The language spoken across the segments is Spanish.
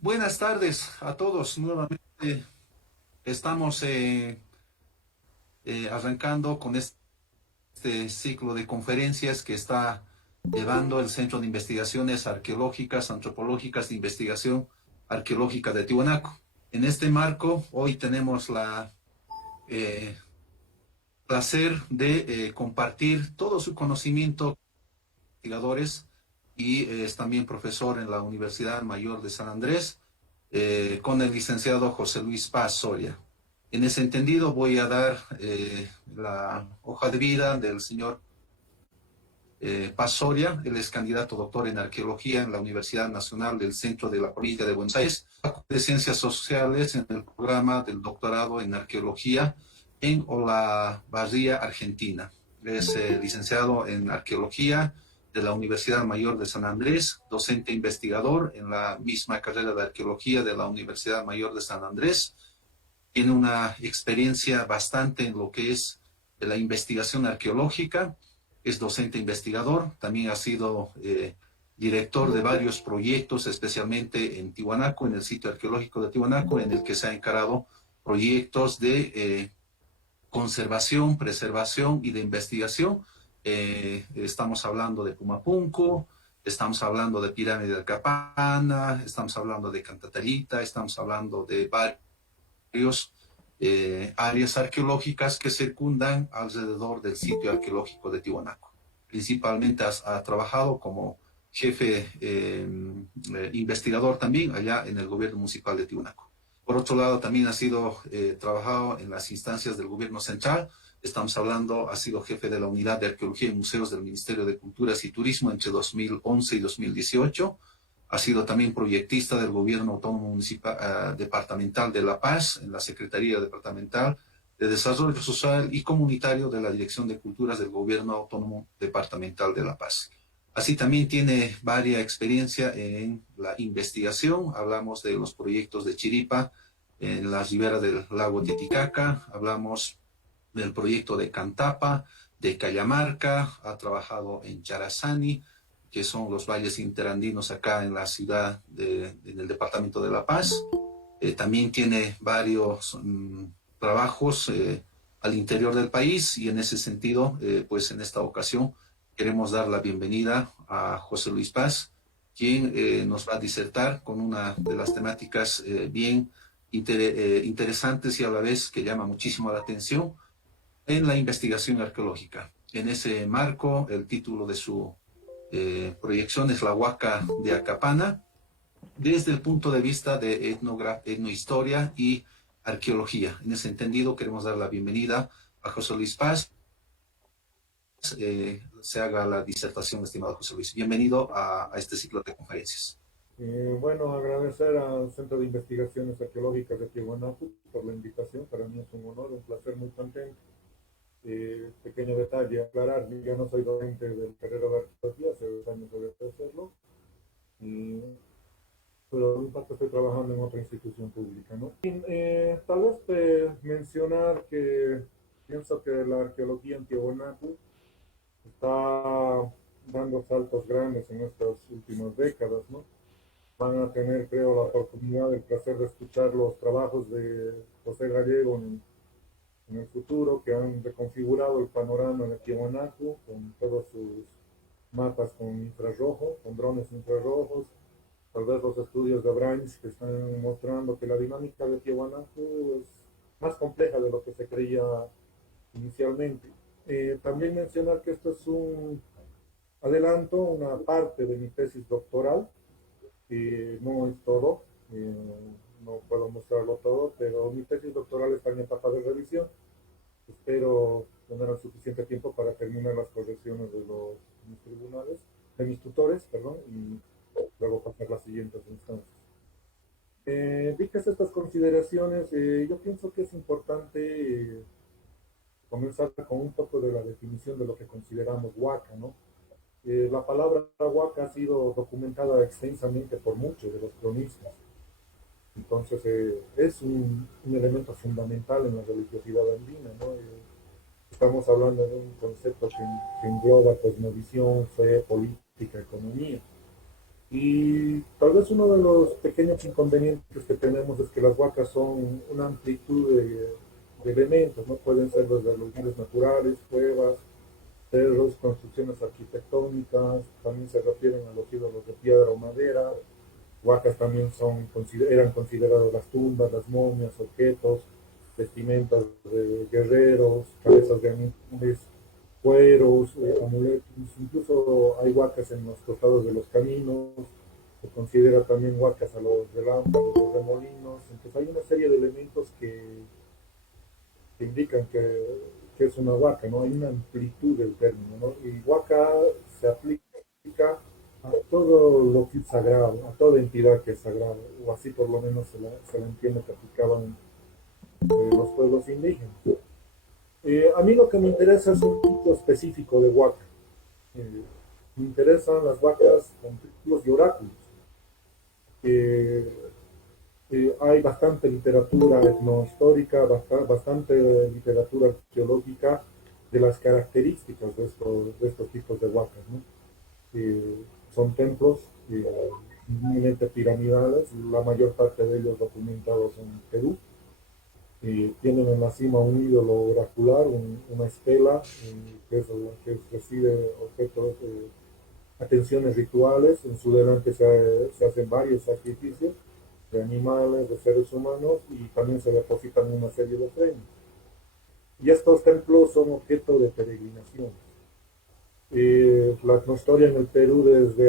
Buenas tardes a todos. Nuevamente estamos arrancando con este ciclo de conferencias que está llevando el Centro de Investigaciones Arqueológicas, Antropológicas de Investigación Arqueológica de Tiwanaku. En este marco, hoy tenemos la eh, placer de compartir todo su conocimiento investigadores y es también profesor en la Universidad Mayor de San Andrés con el licenciado José Luis Paz Soria. En ese entendido voy a dar la hoja de vida del señor Paz Soria. Él es candidato doctor en arqueología en la Universidad Nacional del Centro de la Provincia de Buenos Aires, de Ciencias Sociales en el programa del doctorado en arqueología en Olavarría, Argentina. Es licenciado en arqueología de la Universidad Mayor de San Andrés, docente investigador en la misma carrera de arqueología de la Universidad Mayor de San Andrés. Tiene una experiencia bastante en lo que es de la investigación arqueológica, es docente investigador, también ha sido director de varios proyectos, especialmente en Tiwanaku, en el sitio arqueológico de Tiwanaku, en el que se ha encarado proyectos de conservación, preservación y de investigación. Estamos hablando de Pumapunku, estamos hablando de Pirámide del Capana, estamos hablando de Cantatarita, estamos hablando de varios áreas arqueológicas que circundan alrededor del sitio arqueológico de Tiwanaku. Principalmente ha trabajado como jefe investigador también allá en el gobierno municipal de Tiwanaku. Por otro lado, también ha sido trabajado en las instancias del gobierno central. Estamos hablando, ha sido jefe de la unidad de arqueología y museos del Ministerio de Culturas y Turismo entre 2011 y 2018. Ha sido también proyectista del Gobierno Autónomo Municipal, Departamental de La Paz, en la Secretaría Departamental de Desarrollo Social y Comunitario de la Dirección de Culturas del Gobierno Autónomo Departamental de La Paz. Así también tiene varia experiencia en la investigación. Hablamos de los proyectos de Chiripa en la ribera del lago Titicaca. Hablamos del proyecto de Cantapa, de Cayamarca. Ha trabajado en Charazani, que son los valles interandinos acá en la ciudad, en el departamento de La Paz. También tiene varios trabajos al interior del país y en ese sentido, pues en esta ocasión queremos dar la bienvenida a José Luis Paz, quien nos va a disertar con una de las temáticas bien interesantes y a la vez que llama muchísimo la atención en la investigación arqueológica. En ese marco, el título de su proyección es La Huaca de Acapana, desde el punto de vista de etnohistoria y arqueología. En ese entendido, queremos dar la bienvenida a José Luis Paz. Se haga la disertación, estimado José Luis. Bienvenido a este ciclo de conferencias. Bueno, agradecer al Centro de Investigaciones Arqueológicas de Tiwanaku por la invitación. Para mí es un honor, un placer muy contento. Pequeño detalle, aclarar, yo no soy docente del carrera de arqueología, hace 2 años voy a hacerlo, y, pero en parte estoy trabajando en otra institución pública, ¿no? Y, tal vez mencionar que pienso que la arqueología en Tiwanaku está dando saltos grandes en estas últimas décadas, ¿no? Van a tener, creo, la oportunidad, el placer de escuchar los trabajos de José Gallego en el futuro, que han reconfigurado el panorama de Tiwanaku con todos sus mapas con infrarrojo, con drones infrarrojos, tal vez los estudios de Branch que están mostrando que la dinámica de Tiwanaku es más compleja de lo que se creía inicialmente. También mencionar que esto es un adelanto, una parte de mi tesis doctoral, no es todo, no puedo mostrarlo todo, pero mi tesis doctoral está en etapa de revisión. Espero tener el suficiente tiempo para terminar las correcciones de mis tribunales, de mis tutores, perdón, y luego pasar las siguientes instancias. Dichas estas consideraciones, yo pienso que es importante comenzar con un poco de la definición de lo que consideramos huaca, ¿no? La palabra huaca ha sido documentada extensamente por muchos de los cronistas. Entonces, es un elemento fundamental en la religiosidad andina, ¿no? Estamos hablando de un concepto que engloba cosmovisión, fe, política, economía. Y tal vez uno de los pequeños inconvenientes que tenemos es que las huacas son una amplitud de elementos, ¿no? Pueden ser desde lugares naturales, cuevas, cerros, construcciones arquitectónicas, también se refieren a los ídolos de piedra o madera. Huacas también eran consideradas las tumbas, las momias, objetos, vestimentas de guerreros, cabezas de animales, cueros, amuletos, incluso hay huacas en los costados de los caminos, se considera también huacas a los relámpagos, los remolinos, entonces hay una serie de elementos que indican que es una huaca, ¿no? Hay una amplitud del término, ¿no? Y huaca se aplica a todo lo que es sagrado, a toda entidad que es sagrada, o así por lo menos se la entiende que aplicaban los pueblos indígenas. A mí lo que me interesa es un tipo específico de huaca. Eh, Me interesan las huacas con títulos y oráculos. Eh, Hay bastante literatura etnohistórica, bastante literatura arqueológica de las características de estos tipos de huacas, ¿no? Son templos eminentemente piramidales, la mayor parte de ellos documentados en Perú. Tienen en la cima un ídolo oracular, una estela, que es la que recibe objetos, atenciones rituales. En su delante se hacen varios sacrificios de animales, de seres humanos, y también se depositan una serie de ofrendas. Y estos templos son objeto de peregrinación. La etnohistoria en el Perú desde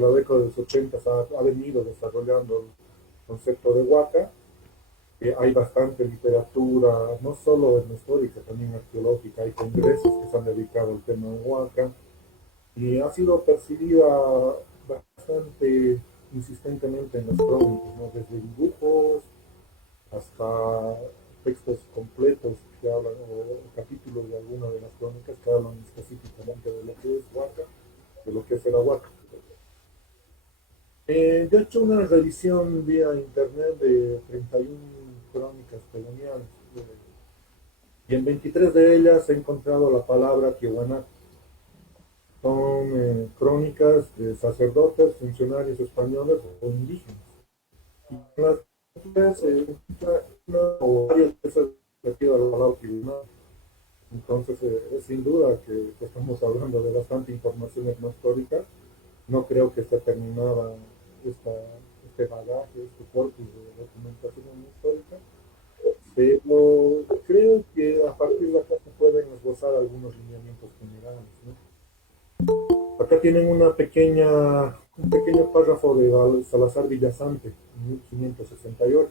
la década de los 80 ha venido desarrollando el concepto de huaca. Hay bastante literatura, no solo etnohistórica, también arqueológica. Hay congresos que se han dedicado al tema de huaca y ha sido percibida bastante insistentemente en las crónicas, ¿no? Desde dibujos hasta textos completos que hablan, o capítulos de alguna de las crónicas que hablan específicamente de lo que es Huaca, de lo que es el Huaca. Yo he hecho una revisión vía internet de 31 crónicas coloniales, y en 23 de ellas he encontrado la palabra Tiahuanaco. Son crónicas de sacerdotes, funcionarios españoles o indígenas. Y en las tres, una o varias veces repetido la palabra Tiahuanaco. Entonces, es sin duda que estamos hablando de bastante información etnohistórica. No creo que esté terminada esta, este bagaje, este corpus de documentación histórica, pero creo que a partir de acá se pueden esbozar algunos lineamientos generales, ¿no? Acá tienen un pequeño párrafo de Salazar Villasante, en 1568.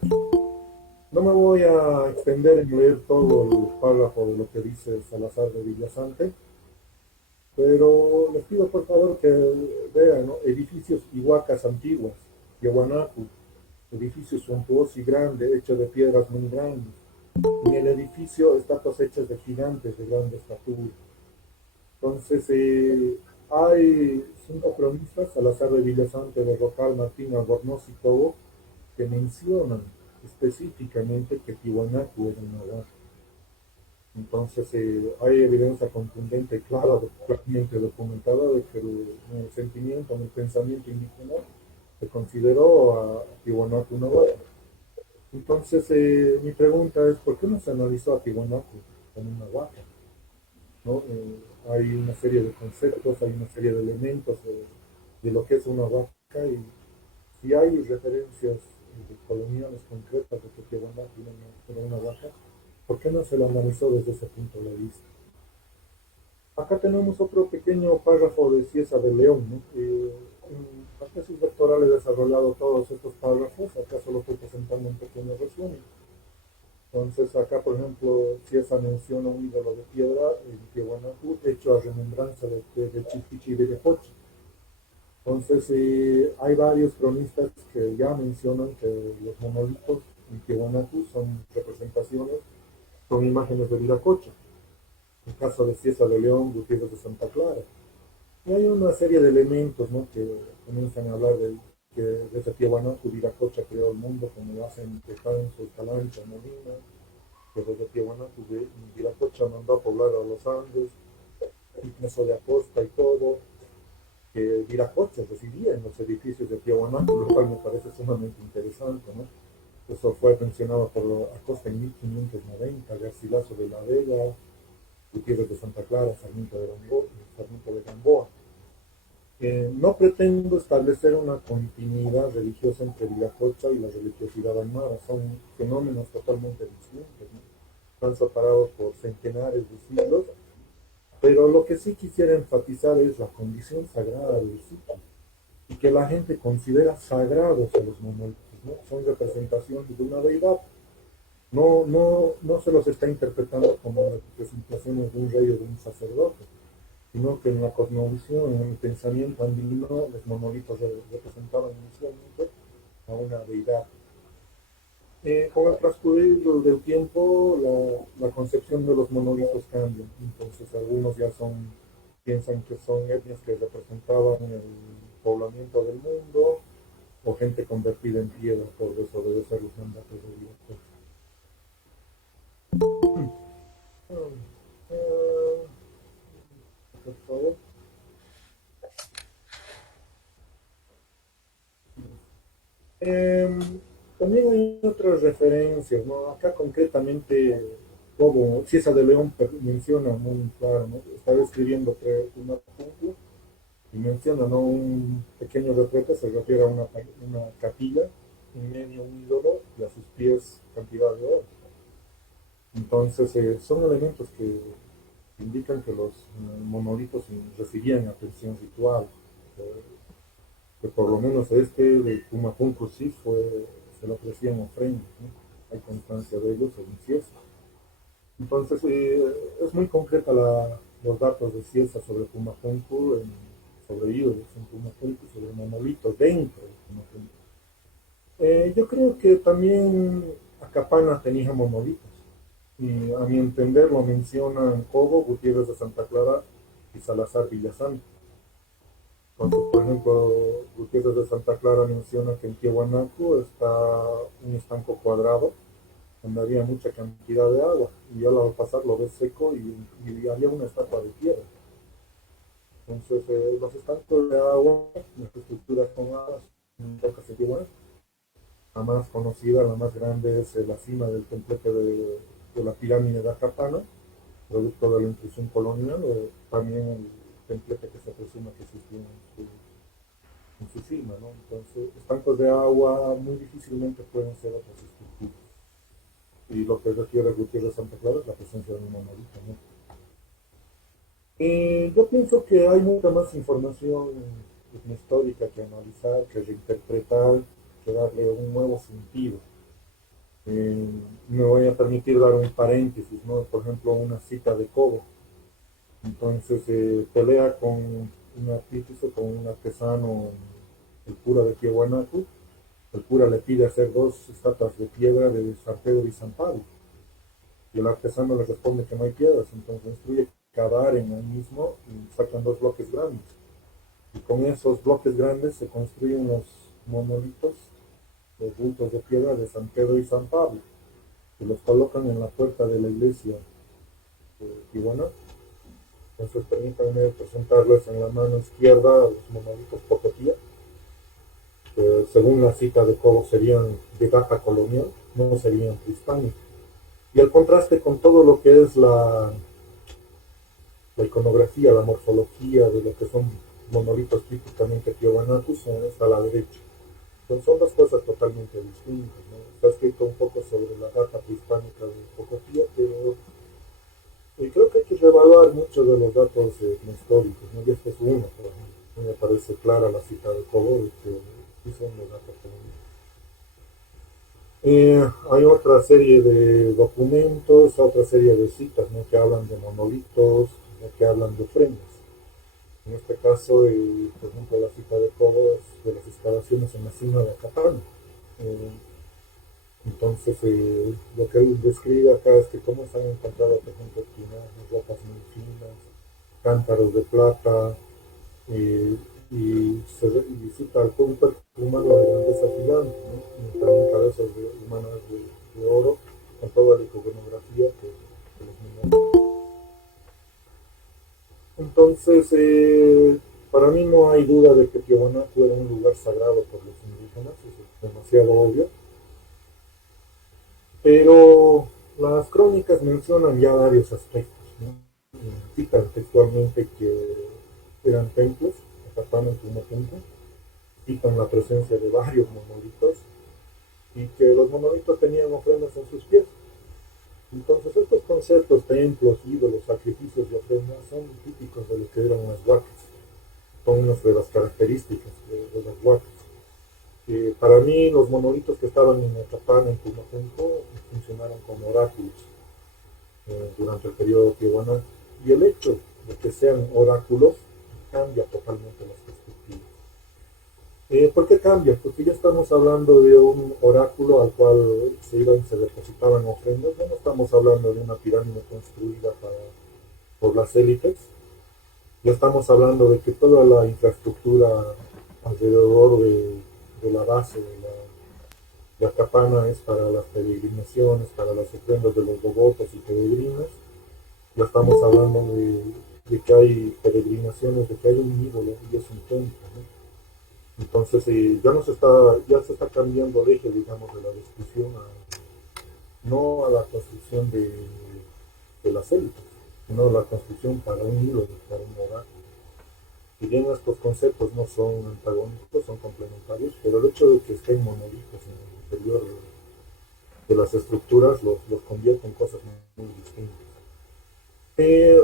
No me voy a extender en leer todo el párrafo de lo que dice Salazar de Villasante, pero les pido por favor que vean, ¿no? Edificios y huacas antiguas, Tiahuanacu, edificio suntuoso y grande, hecho de piedras muy grandes. En el edificio estatuas hechas de gigantes de grande estatura. Entonces, hay 5 cronistas, Salazar de Villasante, de Rocal, Martín, Albornoz y Tobo, que mencionan específicamente que Tiwanaku era una huaca. Entonces, hay evidencia contundente y clara, claramente documentada, de que el sentimiento, el pensamiento indígena se consideró a Tiwanaku una huaca. Entonces, mi pregunta es, ¿por qué no se analizó a Tiwanaku como una huaca? ¿No? Hay una serie de conceptos, hay una serie de elementos de lo que es una vaca, y si hay referencias coloniales concretas de que Tiahuanaco era una vaca, ¿por qué no se lo analizó desde ese punto de vista? Acá tenemos otro pequeño párrafo de Ciesa de León, ¿no? En la tesis doctoral he desarrollado todos estos párrafos, acá solo estoy presentando un pequeño resumen. Entonces acá, por ejemplo, Ciesa menciona un ídolo de piedra en Tiahuanacu hecho a remembranza de Chipichi y de Viracocha. Entonces hay varios cronistas que ya mencionan que los monolitos en Tiahuanacu son representaciones, son imágenes de Viracocha. En caso de Ciesa de León, Gutiérrez de Santa Clara. Y hay una serie de elementos, ¿no? Que comienzan a hablar de que desde Tiahuanacu Viracocha creó el mundo, como lo hacen Tejanzo, Escalante, Molina, que desde Tiahuanacu Viracocha mandó a poblar a los Andes, el caso de Acosta y todo. que Viracocha residía en los edificios de Tiahuanaco, lo cual me parece sumamente interesante, ¿no? Eso fue mencionado por Acosta en 1590, Garcilaso de la Vega, Gutiérrez de Santa Clara, Sarmiento de Gamboa. No pretendo establecer una continuidad religiosa entre Viracocha y la religiosidad aymara, son fenómenos totalmente distintos, ¿no? Están separados por centenares de siglos, pero lo que sí quisiera enfatizar es la condición sagrada del sitio y que la gente considera sagrados a los monolitos, ¿no? Son representaciones de una deidad, no se los está interpretando como representaciones de un rey o de un sacerdote, sino que en la cosmovisión, en el pensamiento andino, los monolitos representaban inicialmente a una deidad. Con el transcurrir del tiempo, la concepción de los monolitos cambia. Entonces, algunos ya piensan que son etnias que representaban el poblamiento del mundo, o gente convertida en piedra. Todo eso debe ser los mandatos de Dios. Por favor. Eh, También hay otras referencias, ¿no? Acá concretamente, como Ciesa de León menciona muy claro, ¿no? Estaba escribiendo una punto y menciona, ¿no? Un pequeño retrete, se refiere a una capilla, en medio un ídolo y a sus pies cantidad de oro. Entonces, son elementos que indican que los monolitos recibían atención ritual. Eh, que por lo menos este de Pumapunco sí se le ofrecían ofrendas, ¿no? Hay constancia de ellos en Ciesa. Entonces, es muy concreta los datos de Ciesa sobre Pumapunco, sobre ídolos en Pumapunco, sobre monolitos dentro de Pumapunco. Yo creo que también Acapana tenía monolitos. Y a mi entender lo mencionan Cobo, Gutiérrez de Santa Clara y Salazar Villasante. Entonces, por ejemplo, Gutiérrez de Santa Clara menciona que en Tiahuanaco está un estanco cuadrado donde había mucha cantidad de agua y al pasar lo ves seco y había una estatua de piedra. Entonces, los estancos de agua, las estructuras con aguas, en rocas de Tiahuanaco. La más conocida, la más grande es la cima del templete de la pirámide de Acapana, producto de la intrusión colonial, o también el templete que se presume que existía en su cima, ¿no? Entonces, estancos de agua muy difícilmente pueden ser otras estructuras. Y lo que refiere Gutiérrez Santa Clara es la presencia de un monolito, ¿no? Yo pienso que hay mucha más información histórica que analizar, que reinterpretar, que darle un nuevo sentido. Eh, Me voy a permitir dar un paréntesis, ¿no? Por ejemplo, una cita de Cobo. Entonces, pelea con un artífice, con un artesano, el cura de Tiahuanaco. El cura le pide hacer dos estatuas de piedra de San Pedro y San Pablo. Y el artesano le responde que no hay piedras, entonces instruye cavar en el mismo y sacan dos bloques grandes. Y con esos bloques grandes se construyen los monolitos, los bultos de piedra de San Pedro y San Pablo, y los colocan en la puerta de la iglesia de Tijuana. Entonces permítanme presentarles en la mano izquierda los monolitos Potopía, que según la cita de Cobo serían de data colonial, no serían prehispánicos. Y el contraste con todo lo que es la iconografía, la morfología de lo que son monolitos típicamente tiahuanacu está a la derecha. Entonces son dos cosas totalmente distintas, ¿no? Está escrito un poco sobre la data prehispánica de Pocopía, pero creo que hay que revaluar muchos de los datos históricos, ¿no? Y este es uno, por ejemplo. Me parece clara la cita de Cobo de que sí son los datos coloniales. Hay otra serie de documentos, otra serie de citas, ¿no? Que hablan de monolitos, ¿no? Que hablan de ofrendas. En este caso, por ejemplo, la cita de Cobo es de las excavaciones en la cima de Acapán. Eh, entonces, lo que él describe acá es que cómo se han encontrado, por ejemplo, tinajas, rocas muy finas, cántaros de plata, eh, y cita al cuerpo humano de grandeza gigante, ¿no? Y también cabezas humanas de oro, con toda la iconografía que los minerales. Entonces, Para mí no hay duda de que Tiahuanaco era un lugar sagrado por los indígenas, eso es demasiado obvio, pero las crónicas mencionan ya varios aspectos, ¿no? Citan textualmente que eran templos, Acapana y Pumapunku, citan la presencia de varios monolitos y que los monolitos tenían ofrendas en sus pies. Entonces estos conceptos, templos, ídolos, sacrificios y ofrendas son típicos de lo que eran las huacas, son unas de las características de las huacas. Para mí los monolitos que estaban en Acapana, en Pumapunku, funcionaron como oráculos durante el periodo tiahuanaco. Y el hecho de que sean oráculos cambia totalmente las perspectivas. ¿Por qué cambia? Porque ya estamos hablando de un oráculo al cual se depositaban ofrendas, ya no estamos hablando de una pirámide construida por las élites, ya estamos hablando de que toda la infraestructura alrededor de la base de Acapana es para las peregrinaciones, para las ofrendas de los devotos y peregrinos. Ya estamos hablando de que hay peregrinaciones, de que hay un ídolo y es un templo, ¿no? Entonces ya se está cambiando el eje, digamos, de la discusión no a la construcción de las élites, sino a la construcción para un ídolo, para un hogar. Si bien estos conceptos no son antagónicos, son complementarios, pero el hecho de que estén monolitos en el interior de las estructuras los convierte en cosas muy, muy distintas.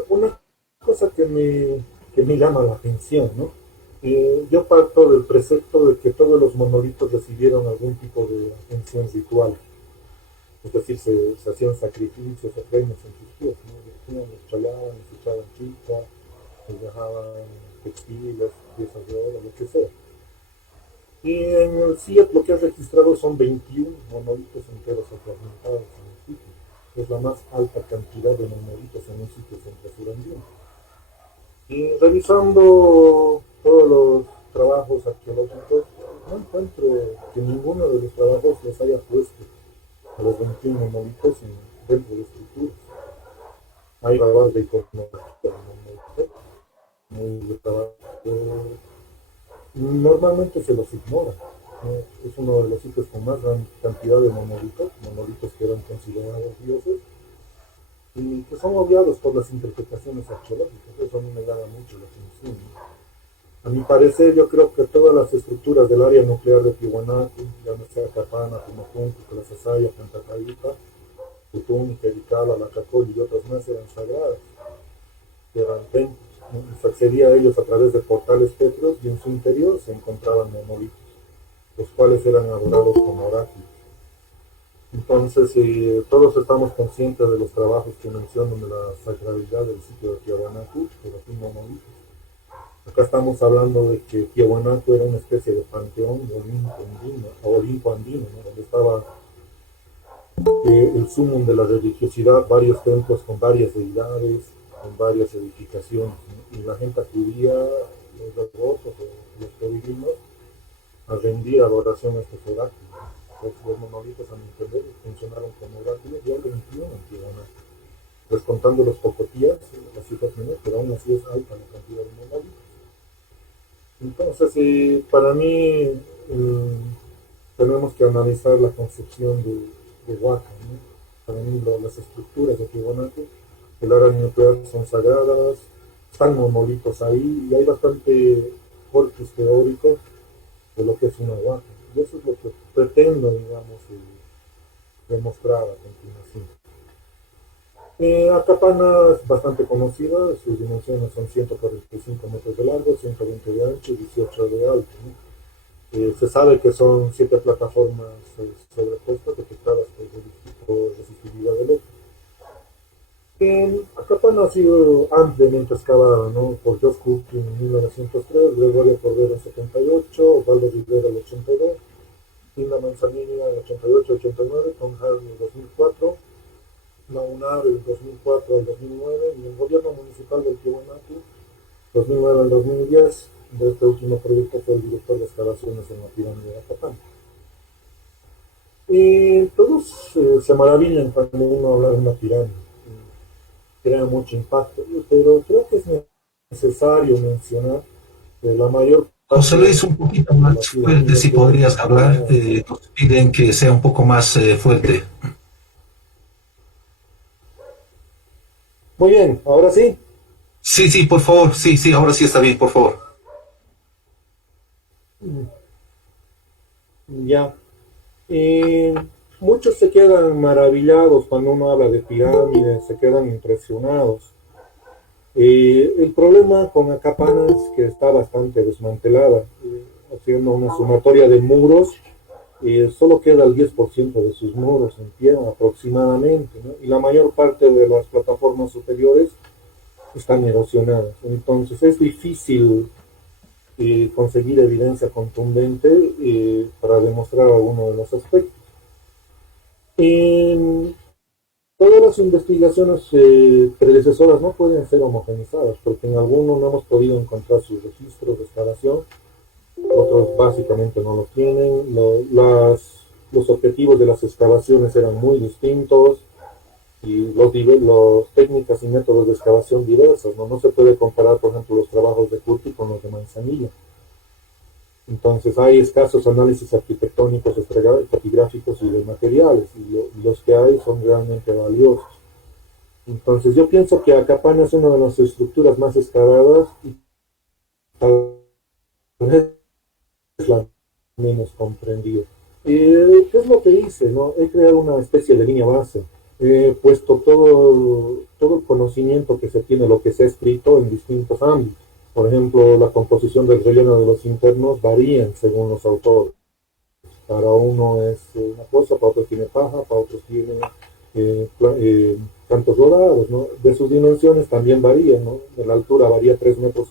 Una cosa que me llama la atención, ¿no? Yo parto del precepto de que todos los monolitos recibieron algún tipo de atención ritual, es decir, se hacían sacrificios, ofrendas en sus pies, ¿no? Les chalaban, les echaban chica, les dejaban textiles, piezas de oro, lo que sea. Y en el CIEP lo que ha registrado son 21 monolitos enteros fragmentados en el sitio. Es la más alta cantidad de monolitos en un sitio centro-surandino. Y revisando todos los trabajos arqueológicos, no encuentro que ninguno de los trabajos les haya puesto a los 21 monolitos dentro de estructuras. Hay trabajos de iconografía, muy trabajo. Normalmente se los ignora. Es uno de los sitios con más gran cantidad de monolitos que eran considerados dioses y que son obviados por las interpretaciones arqueológicas. Eso a mí me llama mucho la atención, ¿no? A mi parecer, yo creo que todas las estructuras del área nuclear de Tiwanaku, ya sea Capana, Pumapunku, Tlaxasaya, Pantacaipa, Putún, Quericala, Lacacol y otras más eran sagradas, eran templos. Se accedía a ellos a través de portales pétreos y en su interior se encontraban monolitos, los cuales eran adorados como oráculos. Entonces, todos estamos conscientes de los trabajos que mencionan de la sacralidad del sitio de Tiahuanacu, de los monolitos. Acá estamos hablando de que Tiahuanacu era una especie de panteón de Olimpo andino, ¿no? Donde estaba el sumum de la religiosidad, varios templos con varias deidades, con varias edificaciones, ¿no? Y la gente acudía, los devotos, los peregrinos, a rendir adoración a estos oráculos, ¿no? Los monolitos, a mi entender, funcionaron como oráculos y hay 21 en Tiahuanacu, descontando los pocotías, las cifras menores, pero aún así es alta la cantidad de monolitos. Entonces, para mí, tenemos que analizar la concepción de Huaca, ¿no? Para mí, las estructuras de Tiahuanacu, el área nuclear son sagradas, están monolitos ahí y hay bastante corpus teórico de lo que es una Huaca. Y eso es lo que pretendo, digamos, demostrar a continuación. Acapana es bastante conocida, sus dimensiones son 145 metros de largo, 120 de ancho y 18 de alto, ¿no? Se sabe que son 7 plataformas sobrepuestas detectadas por resistividad eléctrica. Acapana ha sido ampliamente excavada, ¿no? Por Geoff Cook en 1903, Gregorio Cordero en 78, Osvaldo Rivera en 82, Linda Manzanini en 88-89, Tom Hardy en 2004, la UNAR del 2004 al 2009 y el gobierno municipal del Tiahuanacu 2009 al 2010. De este último proyecto fue el director de excavaciones en la pirámide de Acapana. Y todos se maravillan cuando uno habla de una pirámide, crea mucho impacto, pero creo que es necesario mencionar La mayor José parte Luis, un poquito de más las fuerte, si inversiones podrías hablar. están. Nos piden que sea un poco más fuerte. Muy bien, ahora sí. Sí, sí, por favor. Sí, sí, ahora sí está bien, por favor. Ya. Y muchos se quedan maravillados cuando uno habla de pirámides, se quedan impresionados. El problema con Acapana es que está bastante desmantelada, haciendo una sumatoria de muros, solo queda el 10% de sus muros en pie aproximadamente, ¿no? Y la mayor parte de las plataformas superiores están erosionadas. Entonces es difícil conseguir evidencia contundente para demostrar alguno de los aspectos. En todas las investigaciones predecesoras no pueden ser homogenizadas, porque en algunos no hemos podido encontrar sus registros de excavación, otros básicamente no los tienen. Los objetivos de las excavaciones eran muy distintos y los técnicas y métodos de excavación diversos. ¿No? No se puede comparar, por ejemplo, los trabajos de Curti con los de Manzanilla. Entonces hay escasos análisis arquitectónicos, estratigráficos y de materiales, y los que hay son realmente valiosos. Entonces yo pienso que Acapana es una de las estructuras más excavadas y tal vez la menos comprendida. ¿Qué es lo que hice? ¿No? He creado una especie de línea base. He puesto todo el conocimiento que se tiene, lo que se ha escrito en distintos ámbitos. Por ejemplo, la composición del relleno de los internos varía según los autores. Para uno es una cosa, para otros tiene paja, para otros tiene cantos rodados, ¿no? De sus dimensiones también varía, ¿no? De la altura varía 3 metros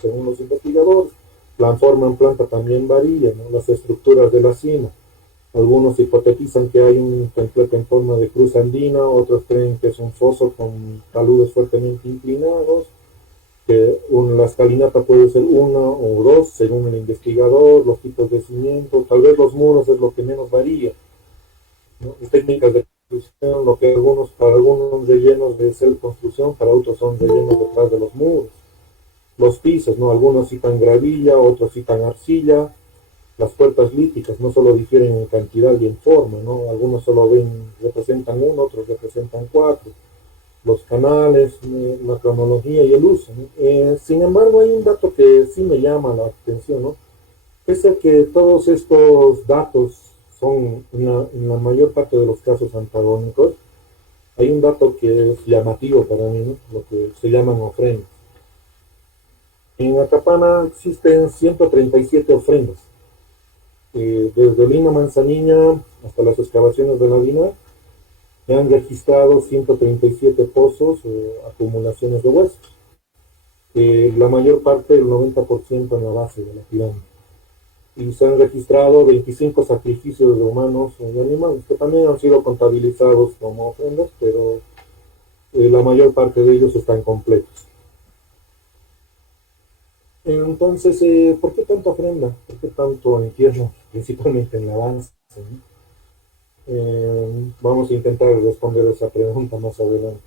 según los investigadores. La forma en planta también varía, ¿no? Las estructuras de la cima. Algunos hipotetizan que hay un templete en forma de cruz andina, otros creen que es un foso con taludes fuertemente inclinados, que la escalinata puede ser una o dos, según el investigador, los tipos de cimiento, tal vez los muros es lo que menos varía, ¿no? Las técnicas de construcción, lo que para algunos rellenos de cel construcción, para otros son rellenos detrás de los muros. Los pisos, ¿no? Algunos citan gravilla, otros citan arcilla. Las puertas líticas no solo difieren en cantidad y en forma, ¿no? Algunos solo representan uno, otros representan cuatro. Los canales, la cronología y el uso, ¿no? Sin embargo, hay un dato que sí me llama la atención, ¿no? Pese a que todos estos datos son en la mayor parte de los casos antagónicos, hay un dato que es llamativo para mí, ¿no? Lo que se llaman ofrendas. En Acapana existen 137 ofrendas, desde Lina Manzanilla hasta las excavaciones de la Lina. Se han registrado 137 pozos, acumulaciones de huesos, la mayor parte, el 90% en la base de la pirámide. Y se han registrado 25 sacrificios de humanos y animales, que también han sido contabilizados como ofrendas, pero la mayor parte de ellos están completos. Entonces, ¿por qué tanta ofrenda? ¿Por qué tanto entierro? Principalmente en la base, ¿no? Vamos a intentar responder esa pregunta más adelante.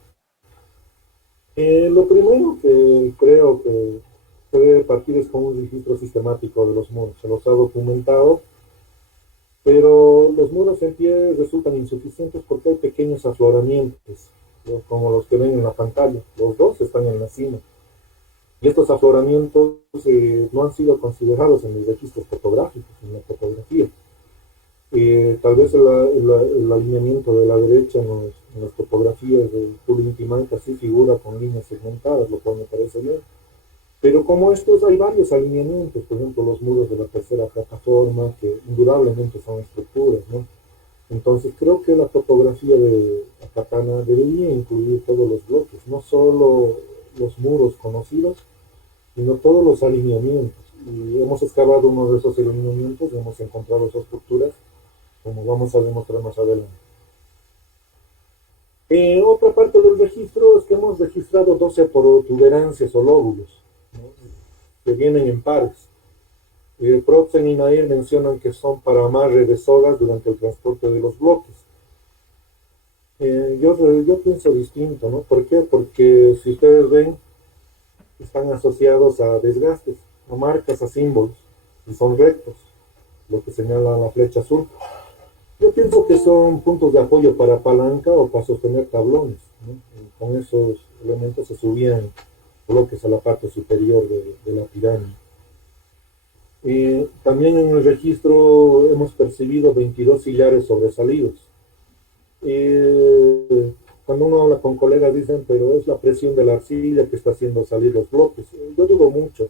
Lo primero que creo que se debe partir es con un registro sistemático de los muros. Se los ha documentado, pero los muros en pie resultan insuficientes porque hay pequeños afloramientos, ¿no? Como los que ven en la pantalla. Los dos están en la cima. Y estos afloramientos no han sido considerados en los registros fotográficos, en la fotografía. Tal vez el alineamiento de la derecha en las topografías de Pulintimanca sí figura con líneas segmentadas, lo cual me parece bien. Pero como estos hay varios alineamientos, por ejemplo los muros de la tercera plataforma, que indudablemente son estructuras, ¿no? Entonces creo que la topografía de Acapana debería incluir todos los bloques, no solo los muros conocidos, sino todos los alineamientos. Y hemos excavado uno de esos alineamientos y hemos encontrado esas estructuras, como vamos a demostrar más adelante. Otra parte del registro es que hemos registrado 12 protuberancias o lóbulos, ¿no? Que vienen en pares. Protzen y Nair mencionan que son para amarre de sogas durante el transporte de los bloques. Yo pienso distinto, ¿no? ¿Por qué? Porque si ustedes ven, están asociados a desgastes. a marcas, a símbolos, y son rectos, lo que señala la flecha azul. Yo pienso que son puntos de apoyo para palanca o para sostener tablones, ¿no? Con esos elementos se subían bloques a la parte superior de la pirámide. También en el registro hemos percibido 22 sillares sobresalidos. Cuando uno habla con colegas dicen, pero es la presión de la arcilla que está haciendo salir los bloques. Yo dudo mucho,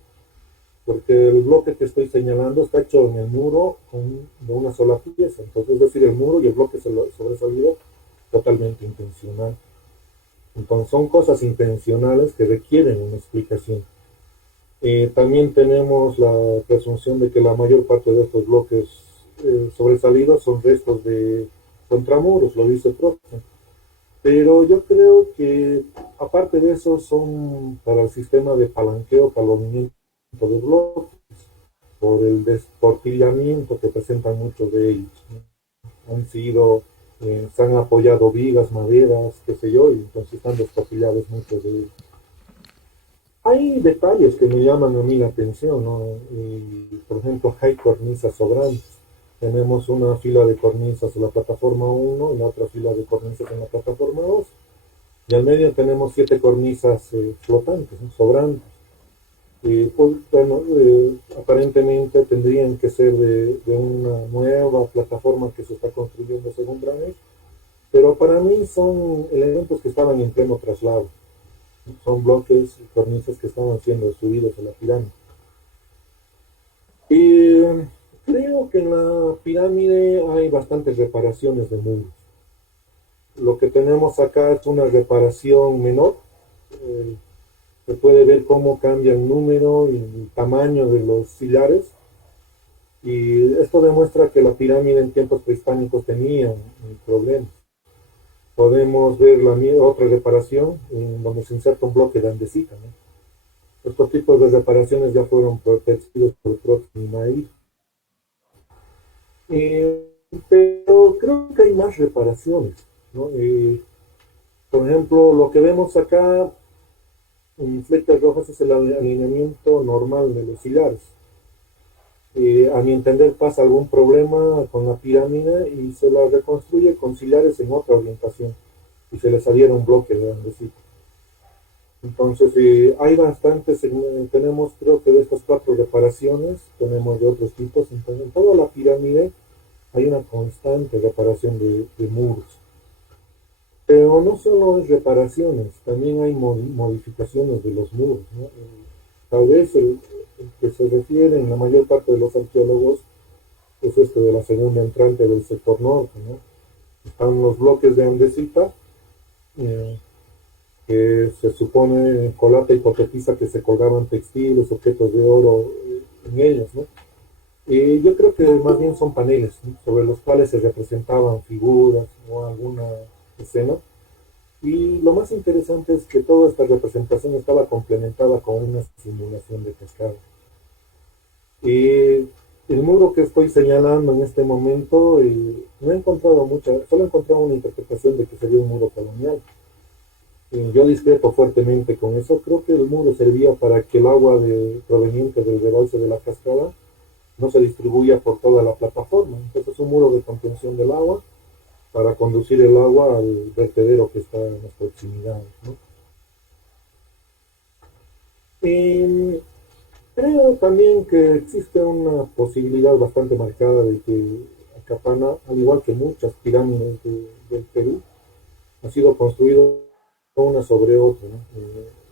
porque el bloque que estoy señalando está hecho en el muro de una sola pieza. Entonces, es decir, el muro y el bloque sobresalido totalmente intencional. Entonces, son cosas intencionales que requieren una explicación. También tenemos la presunción de que la mayor parte de estos bloques sobresalidos son restos de contramuros, lo dice Proxen. Pero yo creo que, aparte de eso, son para el sistema de palanqueo, para el movimiento de bloques, por el desportillamiento que presentan muchos de ellos, ¿no? Se han apoyado vigas, maderas, qué sé yo, y entonces están desportillados muchos de ellos. Hay detalles que me llaman a mí la atención, ¿no? Por ejemplo, hay cornisas sobrantes. Tenemos una fila de cornisas en la plataforma 1 y la otra fila de cornisas en la plataforma 2. Y al medio tenemos 7 cornisas flotantes, ¿no? Sobrantes. Pues, bueno, aparentemente tendrían que ser de una nueva plataforma que se está construyendo según Branes, pero para mí son elementos que estaban en pleno traslado. Son bloques y cornisas que estaban siendo subidos a la pirámide. Y creo que en la pirámide hay bastantes reparaciones de muros. Lo que tenemos acá es una reparación menor. Se puede ver cómo cambia el número y el tamaño de los sillares. Y esto demuestra que la pirámide en tiempos prehispánicos tenía problemas. Podemos ver otra reparación en donde se inserta un bloque de andesita, ¿no? Estos tipos de reparaciones ya fueron percibidos por Proxen y Nair. Pero creo que hay más reparaciones, ¿no? Por ejemplo, lo que vemos acá en flechas rojas es el alineamiento normal de los sillares. A mi entender pasa algún problema con la pirámide y se la reconstruye con sillares en otra orientación y se le saliera un bloque de andesita. Entonces hay bastantes, tenemos creo que de estas 4 reparaciones, tenemos de otros tipos. Entonces en toda la pirámide hay una constante reparación de muros. Pero no solo es reparaciones, también hay modificaciones de los muros, ¿no? Tal vez el que se refiere en la mayor parte de los arqueólogos es de la segunda entrante del sector norte, ¿no? Están los bloques de andesita, que se supone Colata hipotetiza que se colgaban textiles, objetos de oro en ellos, ¿no? Y yo creo que más bien son paneles, ¿no?, sobre los cuales se representaban figuras o alguna escena. Y lo más interesante es que toda esta representación estaba complementada con una simulación de cascada. El muro que estoy señalando en este momento, no he encontrado solo he encontrado una interpretación de que sería un muro colonial. Yo discrepo fuertemente con eso. Creo que el muro servía para que el agua proveniente del rebalse de la cascada no se distribuya por toda la plataforma. Entonces es un muro de contención del agua para conducir el agua al vertedero que está en las proximidades, ¿no? Creo también que existe una posibilidad bastante marcada de que Acapana, al igual que muchas pirámides del Perú, ha sido construido una sobre otra, ¿no?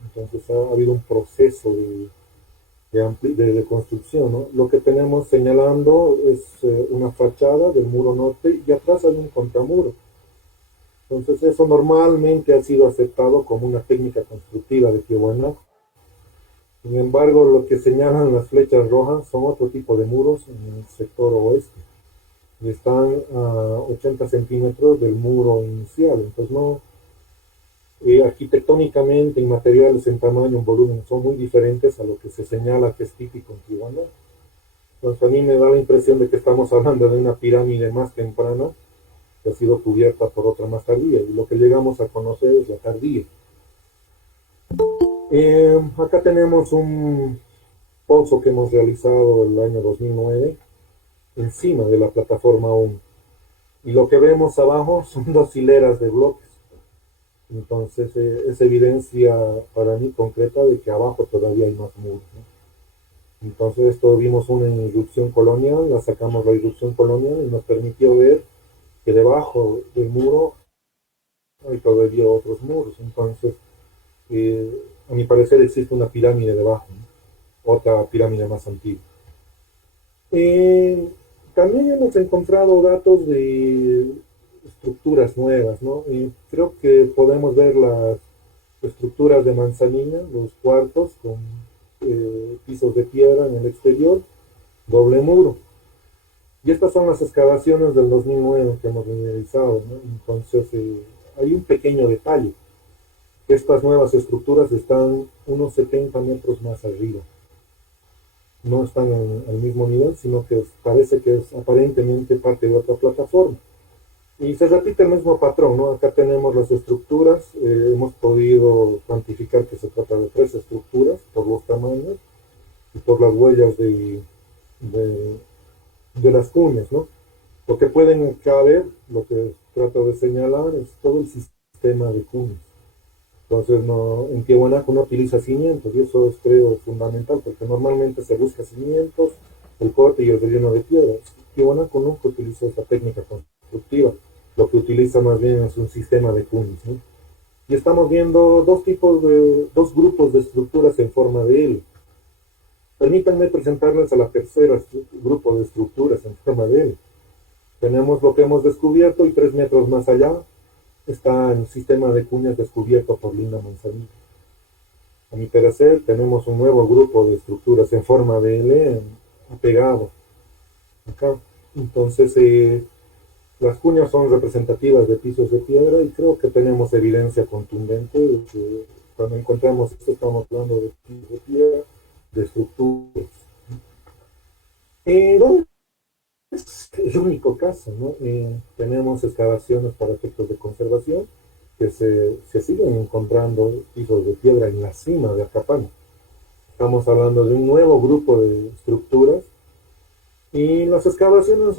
Entonces ha habido un proceso de construcción, ¿no? Lo que tenemos señalando es una fachada del muro norte y atrás hay un contramuro. Entonces eso normalmente ha sido aceptado como una técnica constructiva de Tiahuanaco. Sin embargo, lo que señalan las flechas rojas son otro tipo de muros en el sector oeste. Y están a 80 centímetros del muro inicial. Entonces no, arquitectónicamente, en materiales, en tamaño, en volumen, son muy diferentes a lo que se señala que es típico en Tijuana. Entonces a mí me da la impresión de que estamos hablando de una pirámide más temprana que ha sido cubierta por otra más tardía, y lo que llegamos a conocer es la tardía. Acá tenemos un pozo que hemos realizado el año 2009 encima de la plataforma 1. Y lo que vemos abajo son dos hileras de bloques. Entonces es evidencia para mí concreta de que abajo todavía hay más muros, ¿no? Entonces esto vimos una irrupción colonial, la sacamos la irrupción colonial y nos permitió ver que debajo del muro hay todavía otros muros. Entonces, a mi parecer existe una pirámide debajo, ¿no? Otra pirámide más antigua. También hemos encontrado datos de estructuras nuevas, ¿no? Creo que podemos ver las estructuras de Manzanilla, los cuartos con pisos de piedra en el exterior, doble muro. Y estas son las excavaciones del 2009 que hemos realizado, ¿no? Entonces, hay un pequeño detalle. Estas nuevas estructuras están unos 70 metros más arriba. No están al mismo nivel, sino que parece que es aparentemente parte de otra plataforma. Y se repite el mismo patrón, ¿no? Acá tenemos las estructuras, hemos podido cuantificar que se trata de 3 estructuras por los tamaños y por las huellas de las cuñas, ¿no? Lo que pueden caber, lo que trato de señalar, es todo el sistema de cuñas. Entonces, no, en Tiahuanaco no utiliza cimientos, y eso es, creo, fundamental, porque normalmente se busca cimientos, el corte y el relleno de piedra. Tiahuanaco nunca utiliza esta técnica constructiva, lo que utiliza más bien es un sistema de cuñas, ¿no? Y estamos viendo dos grupos de estructuras en forma de L. Permítanme presentarles a la tercera grupo de estructuras en forma de L. Tenemos lo que hemos descubierto y 3 metros más allá está el sistema de cuñas descubierto por Linda Manzanilla. A mi parecer, tenemos un nuevo grupo de estructuras en forma de L apegado acá. Entonces, las cuñas son representativas de pisos de piedra y creo que tenemos evidencia contundente de que cuando encontramos esto estamos hablando de pisos de piedra, de estructuras. No es el único caso, ¿no? Tenemos excavaciones para efectos de conservación que se siguen encontrando pisos de piedra en la cima de Acapana. Estamos hablando de un nuevo grupo de estructuras y las excavaciones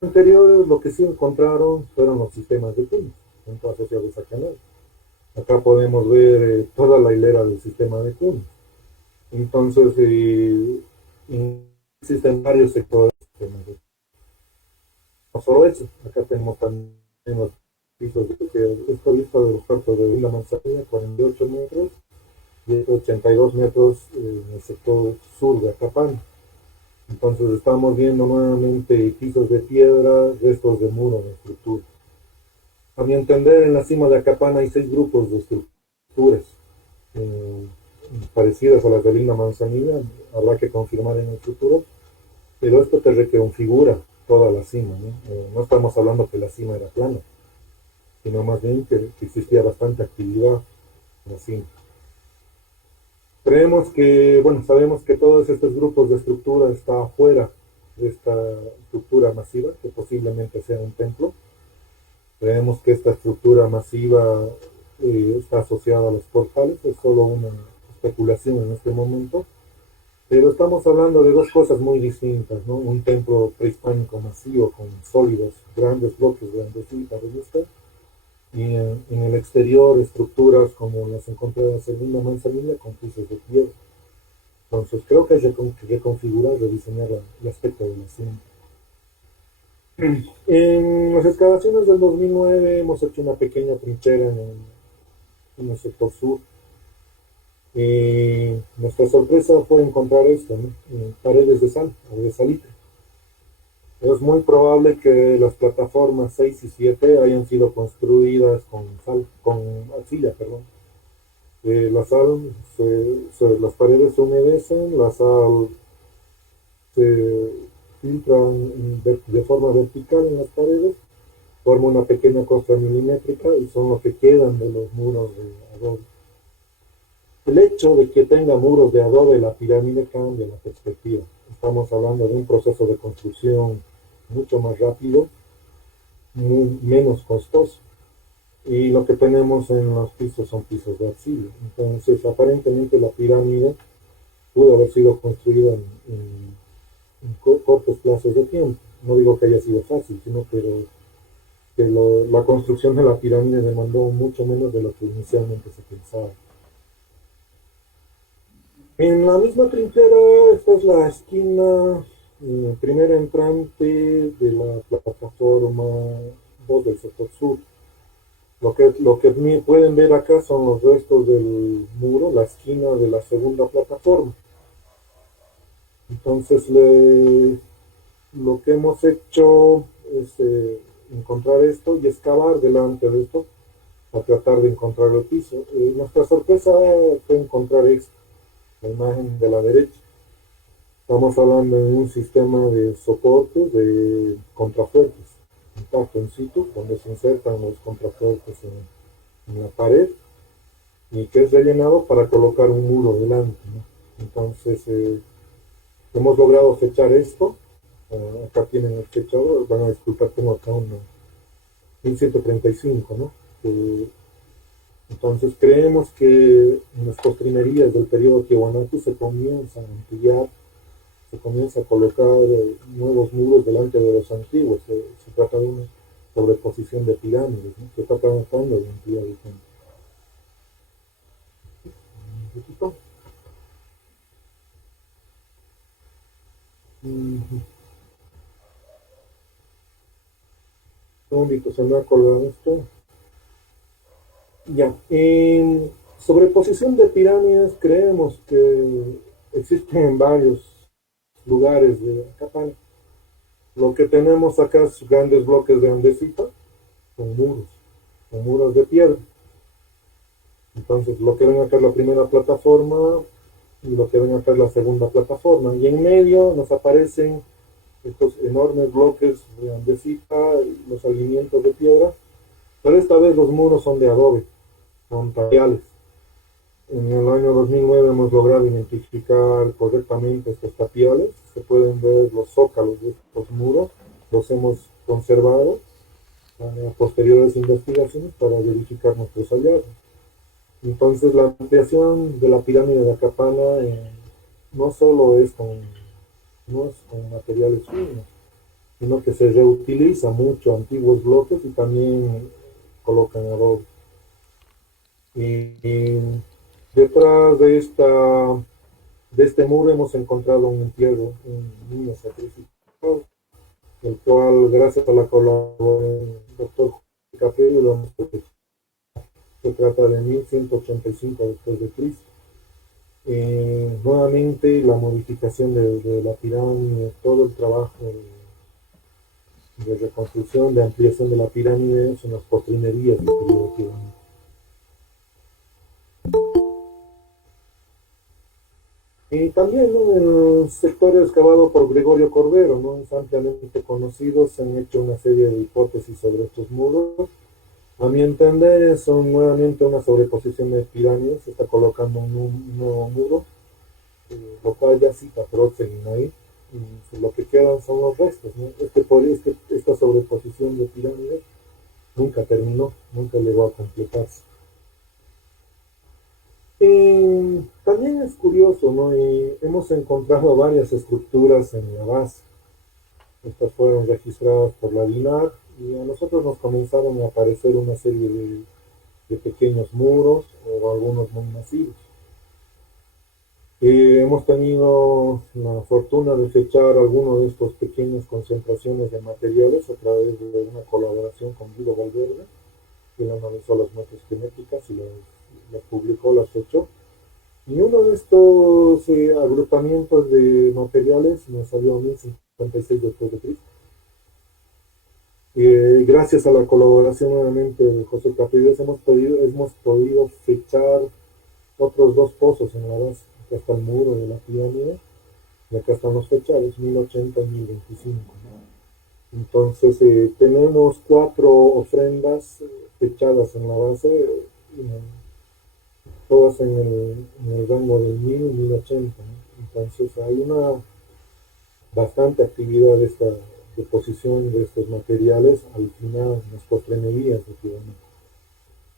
anteriores lo que sí encontraron fueron los sistemas de cuñas, asociados a canal. Acá podemos ver toda la hilera del sistema de cuñas. Entonces, existen varios sectores del sistema de cuñas. No solo eso, acá tenemos también los pisos de piedra. Esto visto de los cuartos de Villa Manzanilla, 48 metros y 82 metros en el sector sur de Acapana. Entonces estamos viendo nuevamente pisos de piedra, restos de muro de estructura. A mi entender, en la cima de Acapana hay 6 grupos de estructuras parecidas a las de Linda Manzanilla, habrá que confirmar en el futuro, pero esto te reconfigura toda la cima, ¿no? No estamos hablando que la cima era plana, sino más bien que existía bastante actividad en la cima. Creemos que, bueno, sabemos que todos estos grupos de estructura están afuera de esta estructura masiva, que posiblemente sea un templo. Creemos que esta estructura masiva está asociada a los portales, es solo una especulación en este momento, pero estamos hablando de dos cosas muy distintas, ¿no? Un templo prehispánico masivo con sólidos, grandes bloques de andesita revista, y en el exterior estructuras como las encontradas en Linda Manzanilla con pisos de piedra. Entonces creo que hay que reconfigurar, rediseñar el aspecto de la cima. En las excavaciones del 2009 hemos hecho una pequeña trinchera en el sector sur. Nuestra sorpresa fue encontrar esto, ¿no? Paredes de sal o de salitre. Es muy probable que las plataformas 6 y 7 hayan sido construidas con sal, con arcilla, perdón. La sal, las paredes se humedecen, la sal se filtra de forma vertical en las paredes, forma una pequeña costra milimétrica y son lo que quedan de los muros de adobe. El hecho de que tenga muros de adobe la pirámide cambia la perspectiva. Estamos hablando de un proceso de construcción mucho más rápido, menos costoso. Y lo que tenemos en los pisos son pisos de arcilla. Entonces, aparentemente la pirámide pudo haber sido construida en cortos plazos de tiempo. No digo que haya sido fácil, sino que la construcción de la pirámide demandó mucho menos de lo que inicialmente se pensaba. En la misma trinchera, esta es la esquina primera entrante de la plataforma 2 del sector sur. Lo que pueden ver acá son los restos del muro, la esquina de la segunda plataforma. Entonces, lo que hemos hecho es encontrar esto y excavar delante de esto a tratar de encontrar el piso. Nuestra sorpresa fue encontrar esto, la imagen de la derecha. Estamos hablando de un sistema de soportes de contrafuertes, intacto in situ, donde se insertan los contrafuertes en la pared y que es rellenado para colocar un muro delante, ¿no? Entonces, hemos logrado fechar esto. Acá tienen el fechado, van a disculpar, tengo acá una 1135, ¿no? Entonces creemos que en las postrimerías del periodo Tiahuanacu se comienza a ampliar, se comienza a colocar nuevos muros delante de los antiguos. Se trata de una sobreposición de pirámides, ¿no? Se está tratando de ampliar el tiempo. Un poquito. Un segundito, se me ha colgado esto. Ya, en sobreposición de pirámides creemos que existen en varios lugares de Acapana. Lo que tenemos acá es grandes bloques de andesita con muros de piedra. Entonces, lo que ven acá es la primera plataforma y lo que ven acá es la segunda plataforma. Y en medio nos aparecen estos enormes bloques de andesita, los alineamientos de piedra, pero esta vez los muros son de adobe, son tapiales. En el año 2009 hemos logrado identificar correctamente estos tapiales. Se pueden ver los zócalos de estos muros, los hemos conservado a posteriores investigaciones para verificar nuestros hallazgos. Entonces, la ampliación de la pirámide de Acapana no solo es no es con materiales finos, sino que se reutiliza mucho antiguos bloques y también colocan adobe. Y detrás de este muro hemos encontrado un entierro, un niño sacrificado, el cual, gracias a la colaboración del doctor Capello, lo hemos protegido. Se trata de 1185 después de Cristo. Nuevamente la modificación de la pirámide, todo el trabajo de reconstrucción, de ampliación de la pirámide son las postrimerías del periodo Tiahuanacu. Y también, ¿no?, el sector excavado por Gregorio Corbero, ¿no?, es ampliamente conocido. Se han hecho una serie de hipótesis sobre estos muros. A mi entender, son nuevamente una sobreposición de pirámides. Se está colocando un nuevo muro, lo cual ya cita Trotzig ahí. Y lo que quedan son los restos, ¿no? Esta sobreposición de pirámides nunca terminó, nunca llegó a completarse. También es curioso, ¿no? Hemos encontrado varias estructuras en la base. Estas fueron registradas por la DINAR y a nosotros nos comenzaron a aparecer una serie de pequeños muros o algunos muy masivos. Hemos tenido la fortuna de fechar algunas de estas pequeñas concentraciones de materiales a través de una colaboración con Guido Valverde. Él analizó las muestras genéticas y las publicó, las fechó. Y uno de estos agrupamientos de materiales nos salió en 1056 después de Cristo. Gracias a la colaboración nuevamente de José Capriles hemos podido fechar otros dos pozos en la base. Acá está el muro de la pirámide y acá están los fechados, 1080 y 1025. Entonces tenemos 4 ofrendas fechadas en la base, todas en el rango del 1000 y 1080. Entonces hay una bastante actividad de esta deposición de estos materiales al final en las postrimerías de Tiahuanacu.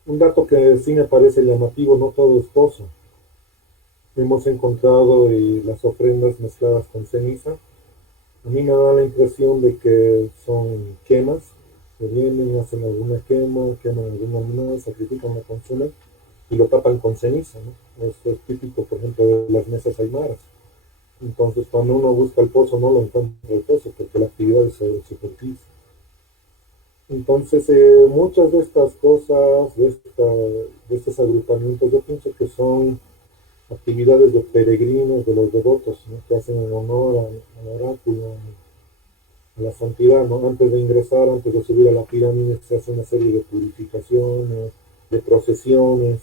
Un dato que sí me parece llamativo: no todo es pozo. hemos encontrado las ofrendas mezcladas con ceniza. A mí me da la impresión de que son quemas, que vienen, hacen alguna quema, queman algún animal, sacrifican, lo consumen y lo tapan con ceniza, ¿no? Esto es típico, por ejemplo, de las mesas aymaras. Entonces, cuando uno busca el pozo, no lo encuentra el pozo, porque la actividad es sobre superficie. Entonces, muchas de estas cosas, de estos agrupamientos, yo pienso que son actividades de peregrinos, de los devotos, ¿no? Que hacen en honor al oráculo, a la santidad, ¿no? Antes de ingresar, antes de subir a la pirámide, se hace una serie de purificaciones, de procesiones,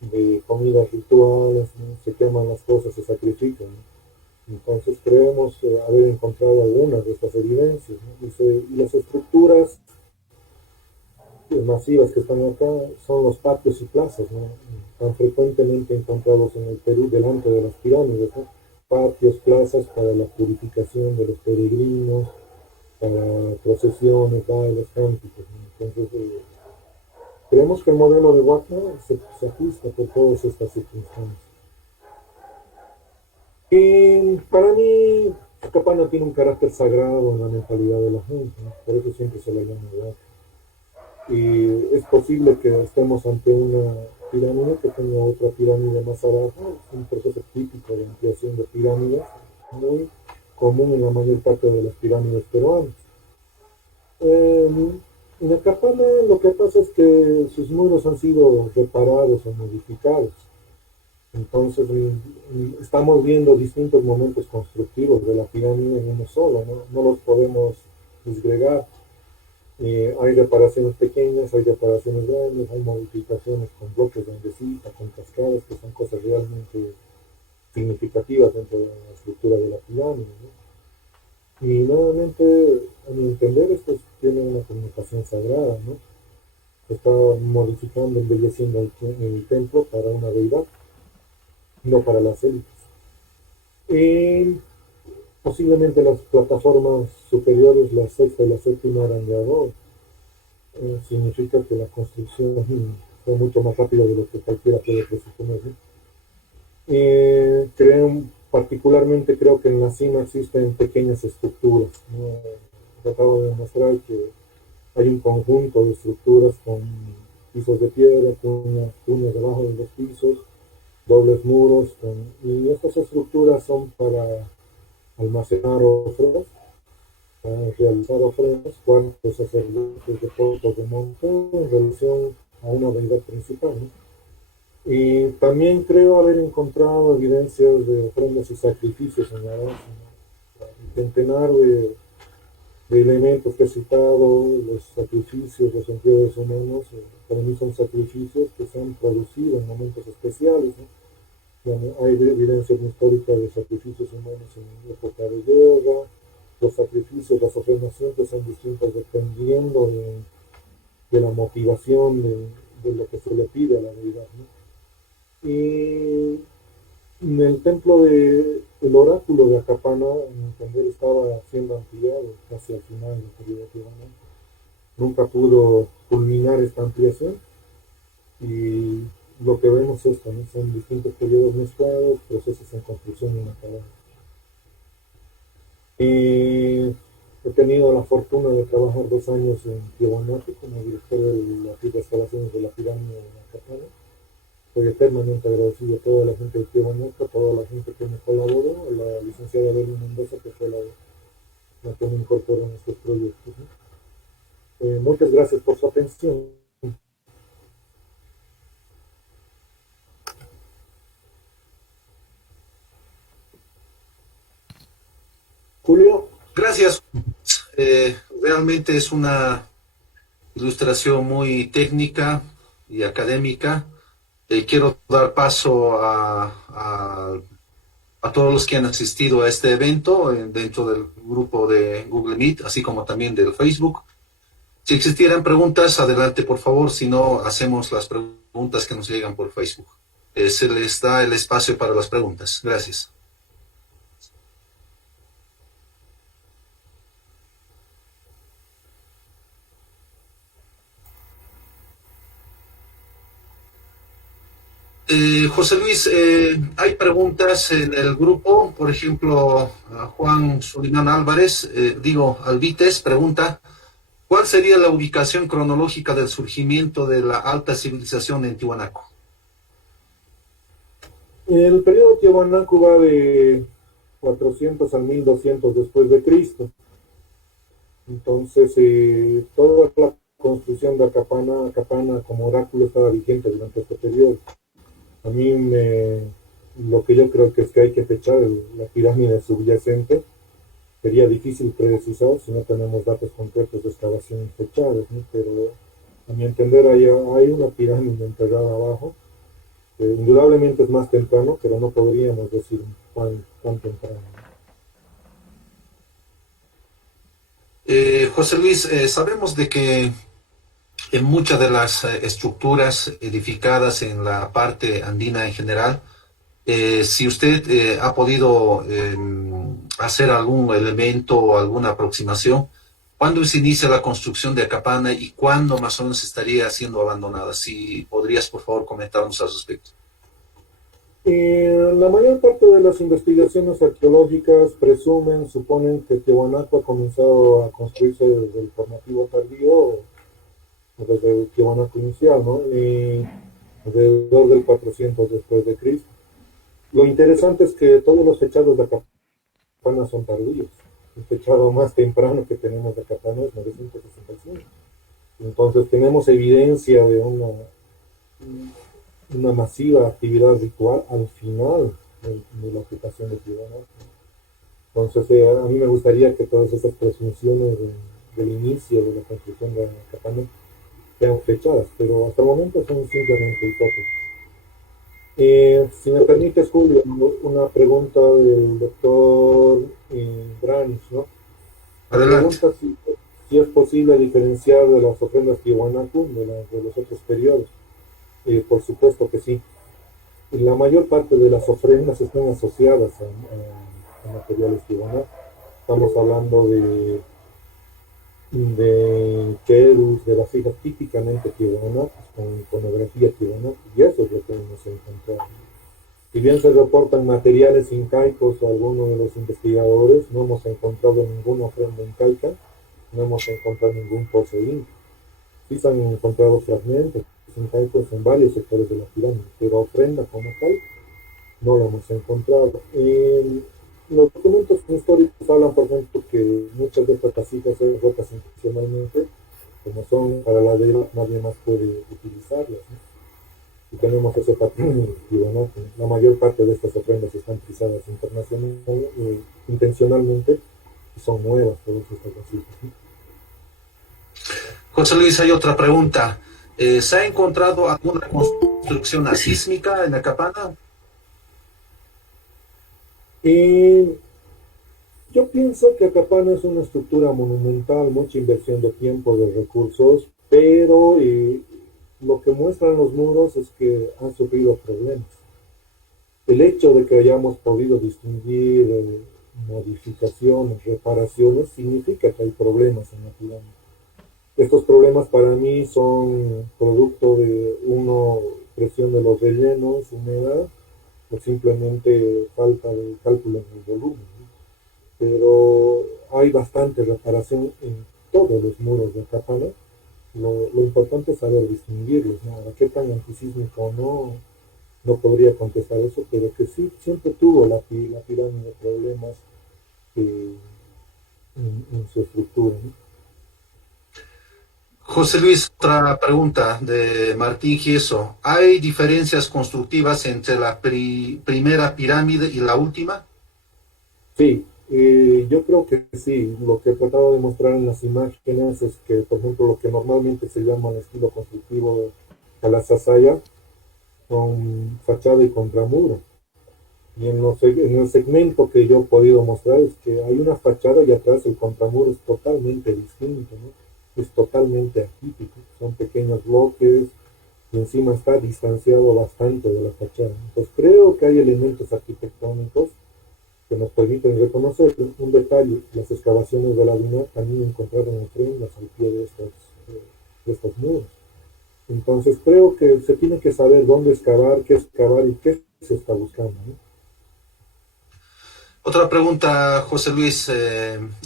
de comidas rituales, ¿no? Se queman las cosas, se sacrifican, ¿no? Entonces creemos haber encontrado algunas de estas evidencias, ¿no? Y las estructuras masivas que están acá son los patios y plazas, ¿no? Tan frecuentemente encontrados en el Perú delante de las pirámides, ¿no? Patios, plazas para la purificación de los peregrinos, para procesiones, bailes, cánticos, ¿no? Entonces, creemos que el modelo de Huacna se ajusta por todas estas circunstancias. Y para mí, Acapana tiene un carácter sagrado en la mentalidad de la gente, ¿no? Por eso siempre se le llama Huacna. Y es posible que estemos ante una pirámide que tenga otra pirámide más abajo. Es un proceso típico de ampliación de pirámides, muy común en la mayor parte de las pirámides peruanas. Eh, en Acapana lo que pasa es que sus muros han sido reparados o modificados. Entonces estamos viendo distintos momentos constructivos de la pirámide en uno solo, ¿no? No los podemos disgregar. Hay reparaciones pequeñas, hay reparaciones grandes, hay modificaciones con bloques de andesita, con cascadas, que son cosas realmente significativas dentro de la estructura de la pirámide, ¿no? Y nuevamente, a mi entender, esto tiene una connotación sagrada, ¿no? Se está modificando, embelleciendo el templo para una deidad, no para las élites. Y posiblemente las plataformas superiores, la sexta y la séptima, eran de adobe. Significa que la construcción fue mucho más rápida de lo que cualquiera puede presuponer, ¿no? Particularmente creo que en la cima existen pequeñas estructuras, ¿no? Tratado de demostrar que hay un conjunto de estructuras con pisos de piedra, cuñas debajo de los pisos, dobles muros, y estas estructuras son para almacenar ofrendas, para realizar ofrendas, cuantos sacerdotes de puertos de monte en relación a una deidad principal, ¿no? Y también creo haber encontrado evidencias de ofrendas y sacrificios en la base, ¿no? El centenar de elementos que he citado, los sacrificios, los entierros humanos, para mí son sacrificios que se han producido en momentos especiales, ¿no? Hay evidencia histórica de sacrificios humanos en época de guerra, los sacrificios, las ofrendas siempre son distintas dependiendo de la motivación de lo que se le pide a la deidad, ¿no? Y en el templo el oráculo de Acapana, en mi entender, estaba siendo ampliado casi al final del periodo peruano. Nunca pudo culminar esta ampliación y lo que vemos es esto, ¿no? Son distintos periodos mezclados, procesos en construcción inacabados. Y he tenido la fortuna de trabajar 2 años en Tiahuanaco como director de las instalaciones de la pirámide de Acapana. Estoy eternamente agradecido a toda la gente de Tiahuanaco, a toda la gente que me colaboró, a la licenciada Belén Mendoza, que fue la que me incorporó en estos proyectos, ¿no? Muchas gracias por su atención. Julio. Gracias. Realmente es una ilustración muy técnica y académica. Quiero dar paso a todos los que han asistido a este evento dentro del grupo de Google Meet, así como también del Facebook. Si existieran preguntas, adelante por favor, si no, hacemos las preguntas que nos llegan por Facebook. Se les da el espacio para las preguntas. Gracias. José Luis, hay preguntas en el grupo, por ejemplo, a Juan Solimán Álvarez, Alvites, pregunta, ¿cuál sería la ubicación cronológica del surgimiento de la alta civilización en Tiwanaku? El periodo Tiwanaku va de 400 al 1200 después de Cristo. Entonces, toda la construcción de Acapana como oráculo estaba vigente durante este periodo. A mí lo que yo creo que es que hay que fechar la pirámide subyacente. Sería difícil precisar si no tenemos datos concretos de excavaciones fechadas, ¿no? Pero a mi entender hay una pirámide enterrada abajo. Indudablemente es más temprano, pero no podríamos decir cuán temprano. José Luis, sabemos de que en muchas de las estructuras edificadas en la parte andina en general, si usted ha podido hacer algún elemento o alguna aproximación, ¿cuándo se inicia la construcción de Acapana y cuándo más o menos estaría siendo abandonada? Si podrías, por favor, comentarnos al respecto. La mayor parte de las investigaciones arqueológicas suponen que Tiwanaku ha comenzado a construirse desde el formativo tardío, o desde el Tiwanaku inicial, ¿no? Alrededor del 400 después de Cristo. Lo interesante es que todos los fechados de Acapana son tardíos. El fechado más temprano que tenemos de Acapana es 965. Entonces tenemos evidencia de una masiva actividad ritual al final de la ocupación de Tiwanaku. Entonces, a mí me gustaría que todas esas presunciones del inicio de la construcción de Acapana sean fechadas, pero hasta el momento son simplemente hipótesis. Si me permites, Julio, una pregunta del doctor Branch, ¿no? Me Adelante. pregunta si es posible diferenciar de las ofrendas Tiwanaku de los otros periodos. Por supuesto que sí. La mayor parte de las ofrendas están asociadas a materiales Tiwanaku. Estamos hablando de querus, de vasijas típicamente tiwanaku, con iconografía tiwanaku, y eso es lo que hemos encontrado. Si bien se reportan materiales incaicos a algunos de los investigadores, no hemos encontrado ninguna ofrenda incaica, no hemos encontrado ningún pozo inca. Sí se han encontrado fragmentos incaicos en varios sectores de la pirámide, pero ofrenda como tal no lo hemos encontrado. Los documentos históricos hablan, por ejemplo, que muchas de estas vasijas son rotas intencionalmente, como son para la deuda, nadie más puede utilizarlas, ¿no? Y tenemos ese patrón Tiwanaku. La mayor parte de estas ofrendas están frisadas internacionalmente, intencionalmente, y son nuevas todas estas vasijas, ¿no? José Luis, hay otra pregunta. ¿Se ha encontrado alguna construcción asísmica en Acapana? Y yo pienso que Acapana es una estructura monumental, mucha inversión de tiempo, de recursos, pero lo que muestran los muros es que han sufrido problemas. El hecho de que hayamos podido distinguir modificaciones, reparaciones, significa que hay problemas en la pirámide. Estos problemas para mí son producto de, uno, presión de los rellenos, humedad, o simplemente falta de cálculo en el volumen, ¿no? Pero hay bastante reparación en todos los muros de Acapana. Lo importante es saber distinguirlos, ¿no? ¿A qué tan antisísmico o no? No podría contestar eso, pero que sí, siempre tuvo la pirámide problemas en su estructura, ¿no? José Luis, otra pregunta de Martín Gieso. ¿Hay diferencias constructivas entre la primera pirámide y la última? Sí, yo creo que sí. Lo que he tratado de mostrar en las imágenes es que, por ejemplo, lo que normalmente se llama el estilo constructivo de la Sasaya son fachada y contramuro. Y en el segmento que yo he podido mostrar es que hay una fachada y atrás el contramuro es totalmente distinto, ¿no? Es totalmente atípico. Son pequeños bloques y encima está distanciado bastante de la fachada. Entonces creo que hay elementos arquitectónicos que nos permiten reconocer un detalle. Las excavaciones de la DINAR también encontraron ofrendas al pie de estos muros. Entonces creo que se tiene que saber dónde excavar y qué se está buscando, ¿no? Otra pregunta, José Luis,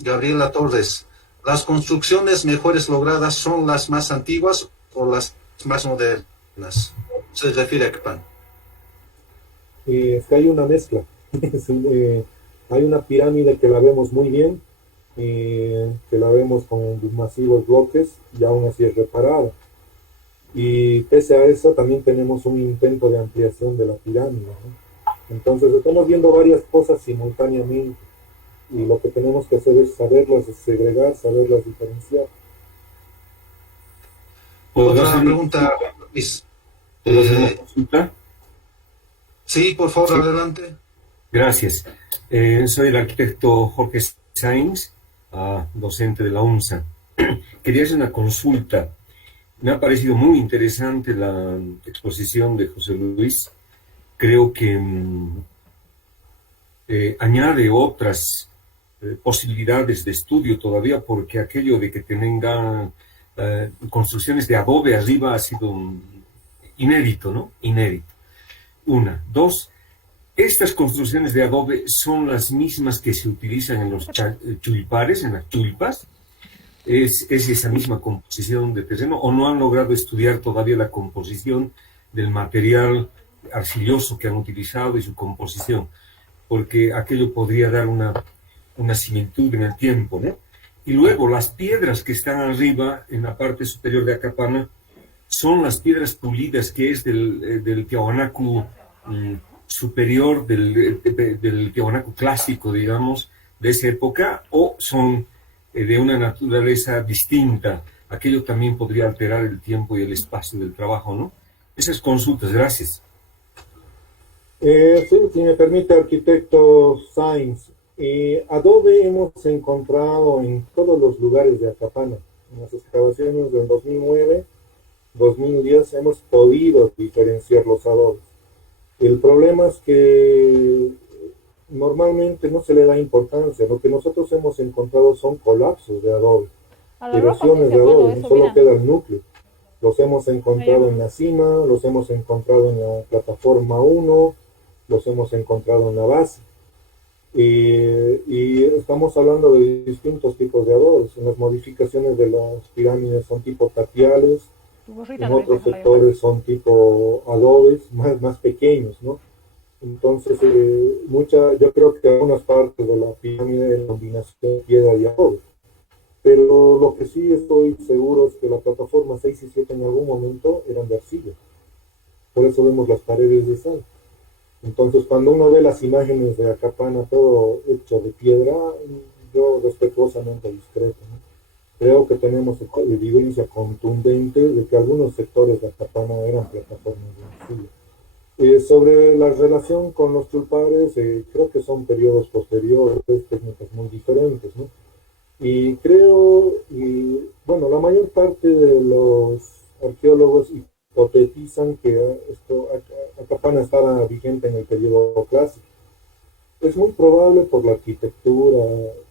Gabriela Torres. ¿Las construcciones mejores logradas son las más antiguas o las más modernas? Se refiere a Copán. Es que hay una mezcla. Hay una pirámide que la vemos muy bien, que la vemos con masivos bloques y aún así es reparada. Y pese a eso también tenemos un intento de ampliación de la pirámide, ¿no? Entonces estamos viendo varias cosas simultáneamente y lo que tenemos que hacer es saberlas segregar, saberlas diferenciar. ¿Puedo hacer Otra una pregunta, consulta? Luis. ¿Puedo hacer una Eh, consulta? sí, por favor, Sí, adelante. gracias. Soy el arquitecto Jorge Sainz, docente de la UNSA. Quería hacer una consulta. Me ha parecido muy interesante la exposición de José Luis. Creo que añade otras posibilidades de estudio todavía, porque aquello de que tengan construcciones de adobe arriba ha sido inédito, ¿no? Inédito. Una. Dos, estas construcciones de adobe son las mismas que se utilizan en los chulpares, en las chulpas. ¿Es esa misma composición de terreno o no han logrado estudiar todavía la composición del material arcilloso que han utilizado y su composición? Porque aquello podría dar una similitud en el tiempo, ¿no? Y luego las piedras que están arriba, en la parte superior de Acapana, son las piedras pulidas que es del Tiahuanacu superior, del Tiahuanacu clásico, digamos, de esa época, o son de una naturaleza distinta. Aquello también podría alterar el tiempo y el espacio del trabajo, ¿no? Esas consultas, gracias. Sí, si me permite, arquitecto Sainz, adobe hemos encontrado en todos los lugares de Acapana. En las excavaciones del 2009, 2010 hemos podido diferenciar los adobes. El problema es que normalmente no se le da importancia. Lo que nosotros hemos encontrado son colapsos de adobe, A lo rojo sí erosiones se de Apolo, adobe, no eso, solo mira. queda el núcleo. Los hemos Ahí encontrado abajo. en la cima, los hemos encontrado en la plataforma 1, los hemos encontrado en la base. Y estamos hablando de distintos tipos de adobes. En las modificaciones de las pirámides son tipo tapiales, Tu gorrita en no me otros deja la igual. sectores son tipo adobes más pequeños, ¿no? Entonces, yo creo que algunas partes de la pirámide en combinación de piedra y adobe. Pero lo que sí estoy seguro es que la plataforma 6 y 7 en algún momento eran de arcilla. Por eso vemos las paredes de sal. Entonces, cuando uno ve las imágenes de Acapana todo hecho de piedra, yo respetuosamente discrepo, ¿no? Creo que tenemos evidencia contundente de que algunos sectores de Acapana eran plataformas de arcilla. Sobre la relación con los tulpares, creo que son periodos posteriores, técnicas muy diferentes, ¿no? Y creo, bueno, la mayor parte de los arqueólogos hipotetizan que Acapana estaba vigente en el periodo clásico. Es muy probable por la arquitectura,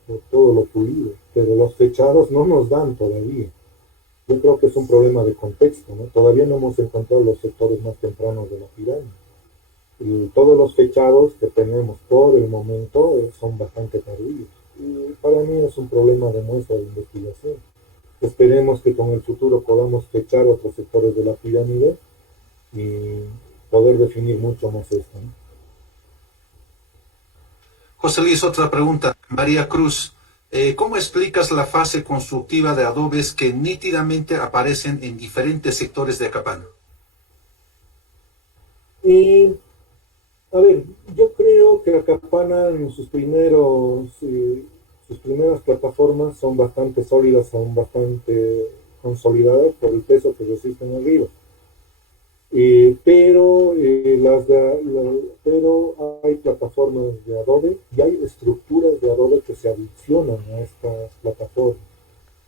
por todo lo pulido, pero los fechados no nos dan todavía. Yo creo que es un problema de contexto, ¿no? Todavía no hemos encontrado los sectores más tempranos de la pirámide. Y todos los fechados que tenemos por el momento son bastante tardíos. Y para mí es un problema de muestra de investigación. Esperemos que con el futuro podamos fechar otros sectores de la pirámide y poder definir mucho más esto, ¿no? José Luis, otra pregunta. María Cruz, ¿cómo explicas la fase constructiva de adobes que nítidamente aparecen en diferentes sectores de Acapana? Y, a ver, yo creo que Acapana en sus primeras plataformas son bastante sólidas, son bastante consolidadas por el peso que resisten arriba. Pero hay plataformas de adobe y hay estructuras de adobe que se adicionan a estas plataformas.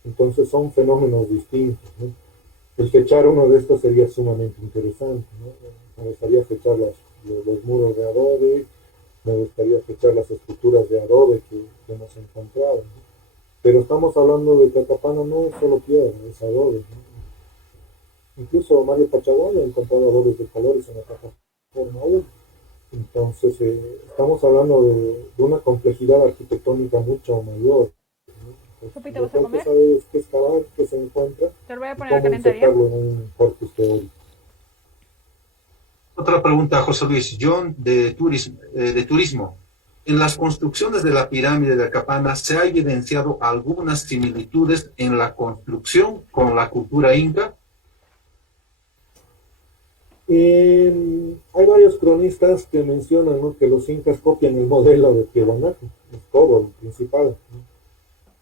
Entonces son fenómenos distintos, ¿no? El fechar uno de estos sería sumamente interesante, ¿no? Me gustaría fechar los muros de adobe, me gustaría fechar las estructuras de adobe que hemos encontrado, ¿no? Pero estamos hablando de que Acapana no es solo piedra, es adobe, ¿no? incluso Mario Pachagón ha encontrado adobes de colores en la plataforma 1. Entonces, estamos hablando de una complejidad arquitectónica mucho mayor, ¿no? Entonces, ¿Te lo vas que a hay que comer? saber es qué excavar, qué se encuentra Te lo voy a y poner a cómo calentar ya. insertarlo en un corpus teórico. Otra pregunta, José Luis. John, de turismo. En las construcciones de la pirámide de Acapana, ¿se ha evidenciado algunas similitudes en la construcción con la cultura inca? Hay varios cronistas que mencionan, ¿no?, que los incas copian el modelo de Tiahuanaco, el Cobol principal, ¿no?,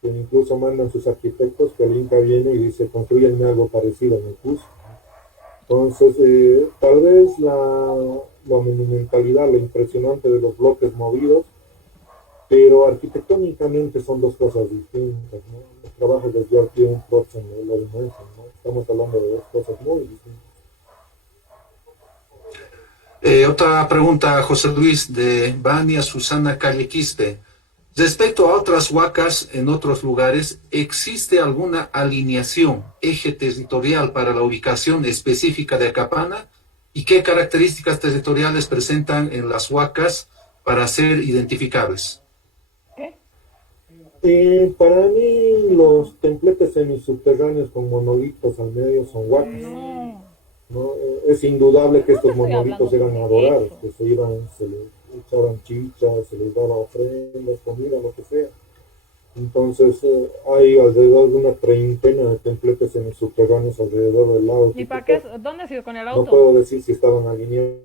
que incluso mandan sus arquitectos que el inca viene y dice, construyanme algo parecido en el Cusco. Entonces, tal vez la monumentalidad, lo impresionante de los bloques movidos, pero arquitectónicamente son dos cosas distintas, ¿no? Los trabajos de George Tiun lo demuestran, ¿no? Estamos hablando de dos cosas muy distintas. Otra pregunta, José Luis, de Vania Susana Calle Quispe. Respecto a otras huacas en otros lugares, ¿existe alguna alineación, eje territorial para la ubicación específica de Acapana? ¿Y qué características territoriales presentan en las huacas para ser identificables? Para mí, los templetes semisubterráneos con monolitos al medio son huacas, No, ¿no? Es indudable que no te estos estoy monolitos hablando eran sobre adorados, eso. que se iban, se les echaban chichas, se les daba ofrendas, comida, lo que sea. Entonces, hay alrededor de una treintena de templetes semisubterráneos alrededor del lago ¿Y para qué? Titicaca. ¿Dónde has ido con el No auto? puedo decir si estaban alineadas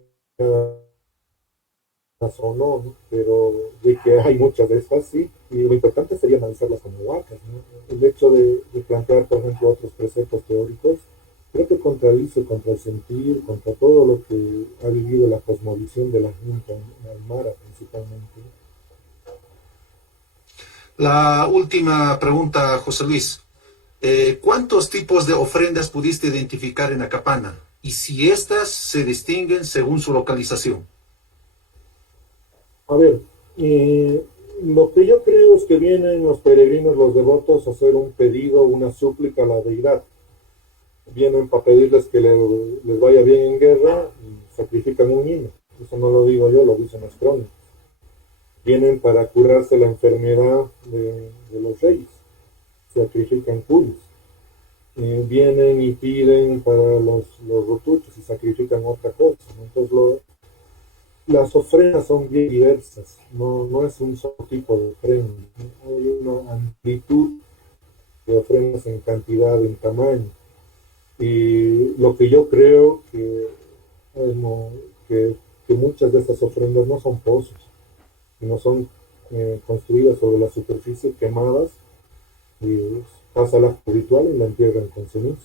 o no, ¿no?, pero de que hay muchas de estas, sí, y lo importante sería analizarlas como huacas, ¿no? El hecho de plantear, por ejemplo, otros preceptos teóricos, creo que contradice contra el sentir, contra todo lo que ha vivido la cosmovisión de la Junta en Aymara principalmente. La última pregunta, José Luis. ¿Cuántos tipos de ofrendas pudiste identificar en Acapana? Y si estas se distinguen según su localización. A ver, lo que yo creo es que vienen los peregrinos, los devotos, a hacer un pedido, una súplica a la deidad. Vienen para pedirles que les vaya bien en guerra y sacrifican un niño. Eso no lo digo yo, lo dicen las crónicas. Vienen para curarse la enfermedad de los reyes, sacrifican cuyos. Vienen y piden para los rotuchos y sacrifican otra cosa, ¿no? Entonces, las ofrendas son bien diversas, no es un solo tipo de ofrenda, ¿no? Hay una amplitud de ofrendas en cantidad, en tamaño. Y lo que yo creo no, que muchas de estas ofrendas no son pozos, sino son construidas sobre la superficie, quemadas, y pasa el acto ritual y la entierran con ceniza,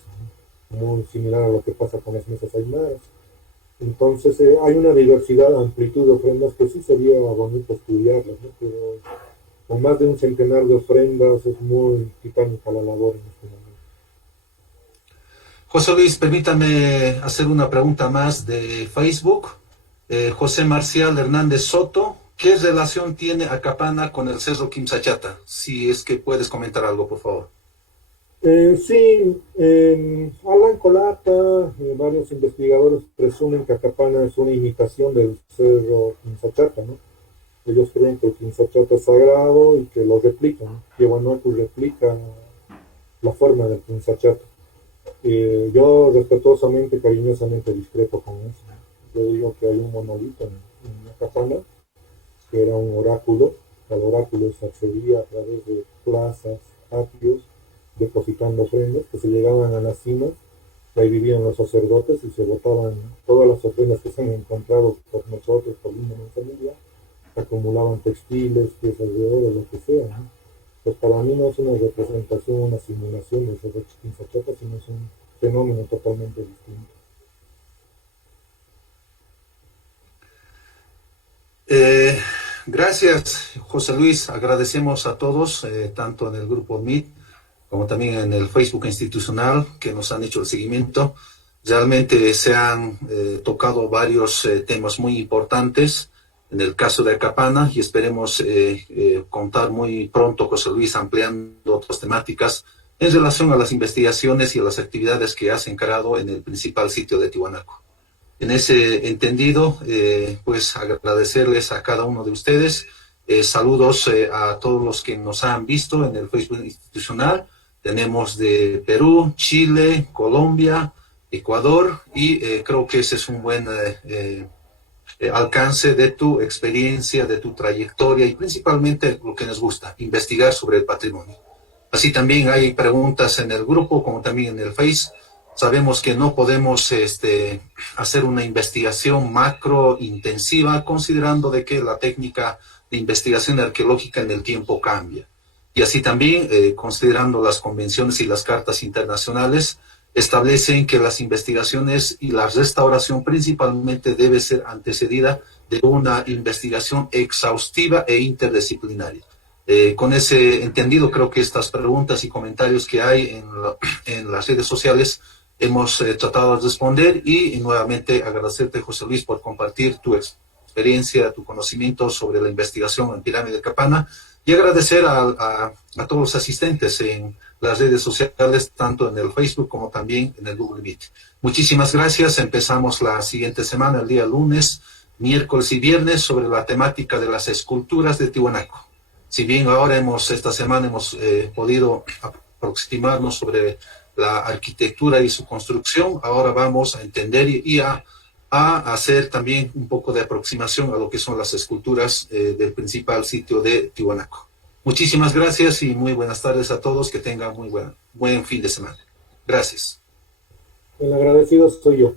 ¿no?, muy similar a lo que pasa con las mesas aymaras. Entonces, hay una diversidad, amplitud de ofrendas que sí sería bonito estudiarlas, ¿no? Pero con más de un centenar de ofrendas es muy titánica la labor en este momento. José Luis, permítame hacer una pregunta más de Facebook. José Marcial Hernández Soto, ¿qué relación tiene Acapana con el Cerro Quimsachata? Si es que puedes comentar algo, por favor. Sí, Alan Colata, varios investigadores presumen que Acapana es una imitación del Cerro Quimsachata, ¿no? Ellos creen que el Quimsachata es sagrado y que lo replican, ¿no? Tiahuanaco replica la forma del Quimsachata. Yo respetuosamente, cariñosamente discrepo con eso, ¿no? Yo digo que hay un monolito en Acapana, que era un oráculo. Al oráculo se accedía a través de plazas, patios, depositando ofrendas que se llegaban a las cimas, que ahí vivían los sacerdotes y se botaban todas las ofrendas que se han encontrado por nosotros, por una familia, se acumulaban textiles, piezas de oro, lo que sea, ¿no? Pues para mí no es una representación, una simulación de Cerro Quimsachata, sino es un fenómeno totalmente distinto. Gracias, José Luis. Agradecemos a todos, tanto en el grupo Meet como también en el Facebook institucional, que nos han hecho el seguimiento. Realmente se han tocado varios temas muy importantes en el caso de Acapana y esperemos contar muy pronto, José Luis, ampliando otras temáticas en relación a las investigaciones y a las actividades que has encarado en el principal sitio de Tiwanaku. En ese entendido, pues agradecerles a cada uno de ustedes. Saludos a todos los que nos han visto en el Facebook institucional. Tenemos de Perú, Chile, Colombia, Ecuador, y creo que ese es un buen alcance de tu experiencia, de tu trayectoria y principalmente lo que nos gusta, investigar sobre el patrimonio. Así también hay preguntas en el grupo como también en el Face. Sabemos que no podemos hacer una investigación macro intensiva considerando de que la técnica de investigación arqueológica en el tiempo cambia. Y así también, considerando las convenciones y las cartas internacionales, establecen que las investigaciones y la restauración principalmente debe ser antecedida de una investigación exhaustiva e interdisciplinaria. Con ese entendido, creo que estas preguntas y comentarios que hay en las redes sociales hemos tratado de responder y nuevamente agradecerte, José Luis, por compartir tu experiencia, tu conocimiento sobre la investigación en Pirámide de Capana y agradecer a todos los asistentes en las redes sociales, tanto en el Facebook como también en el Google Meet. Muchísimas gracias. Empezamos la siguiente semana, el día lunes, miércoles y viernes, sobre la temática de las esculturas de Tiwanaku. Si bien ahora esta semana hemos podido aproximarnos sobre la arquitectura y su construcción, ahora vamos a entender y a hacer también un poco de aproximación a lo que son las esculturas del principal sitio de Tiwanaku. Muchísimas gracias y muy buenas tardes a todos. Que tengan buen fin de semana. Gracias. El agradecido soy yo.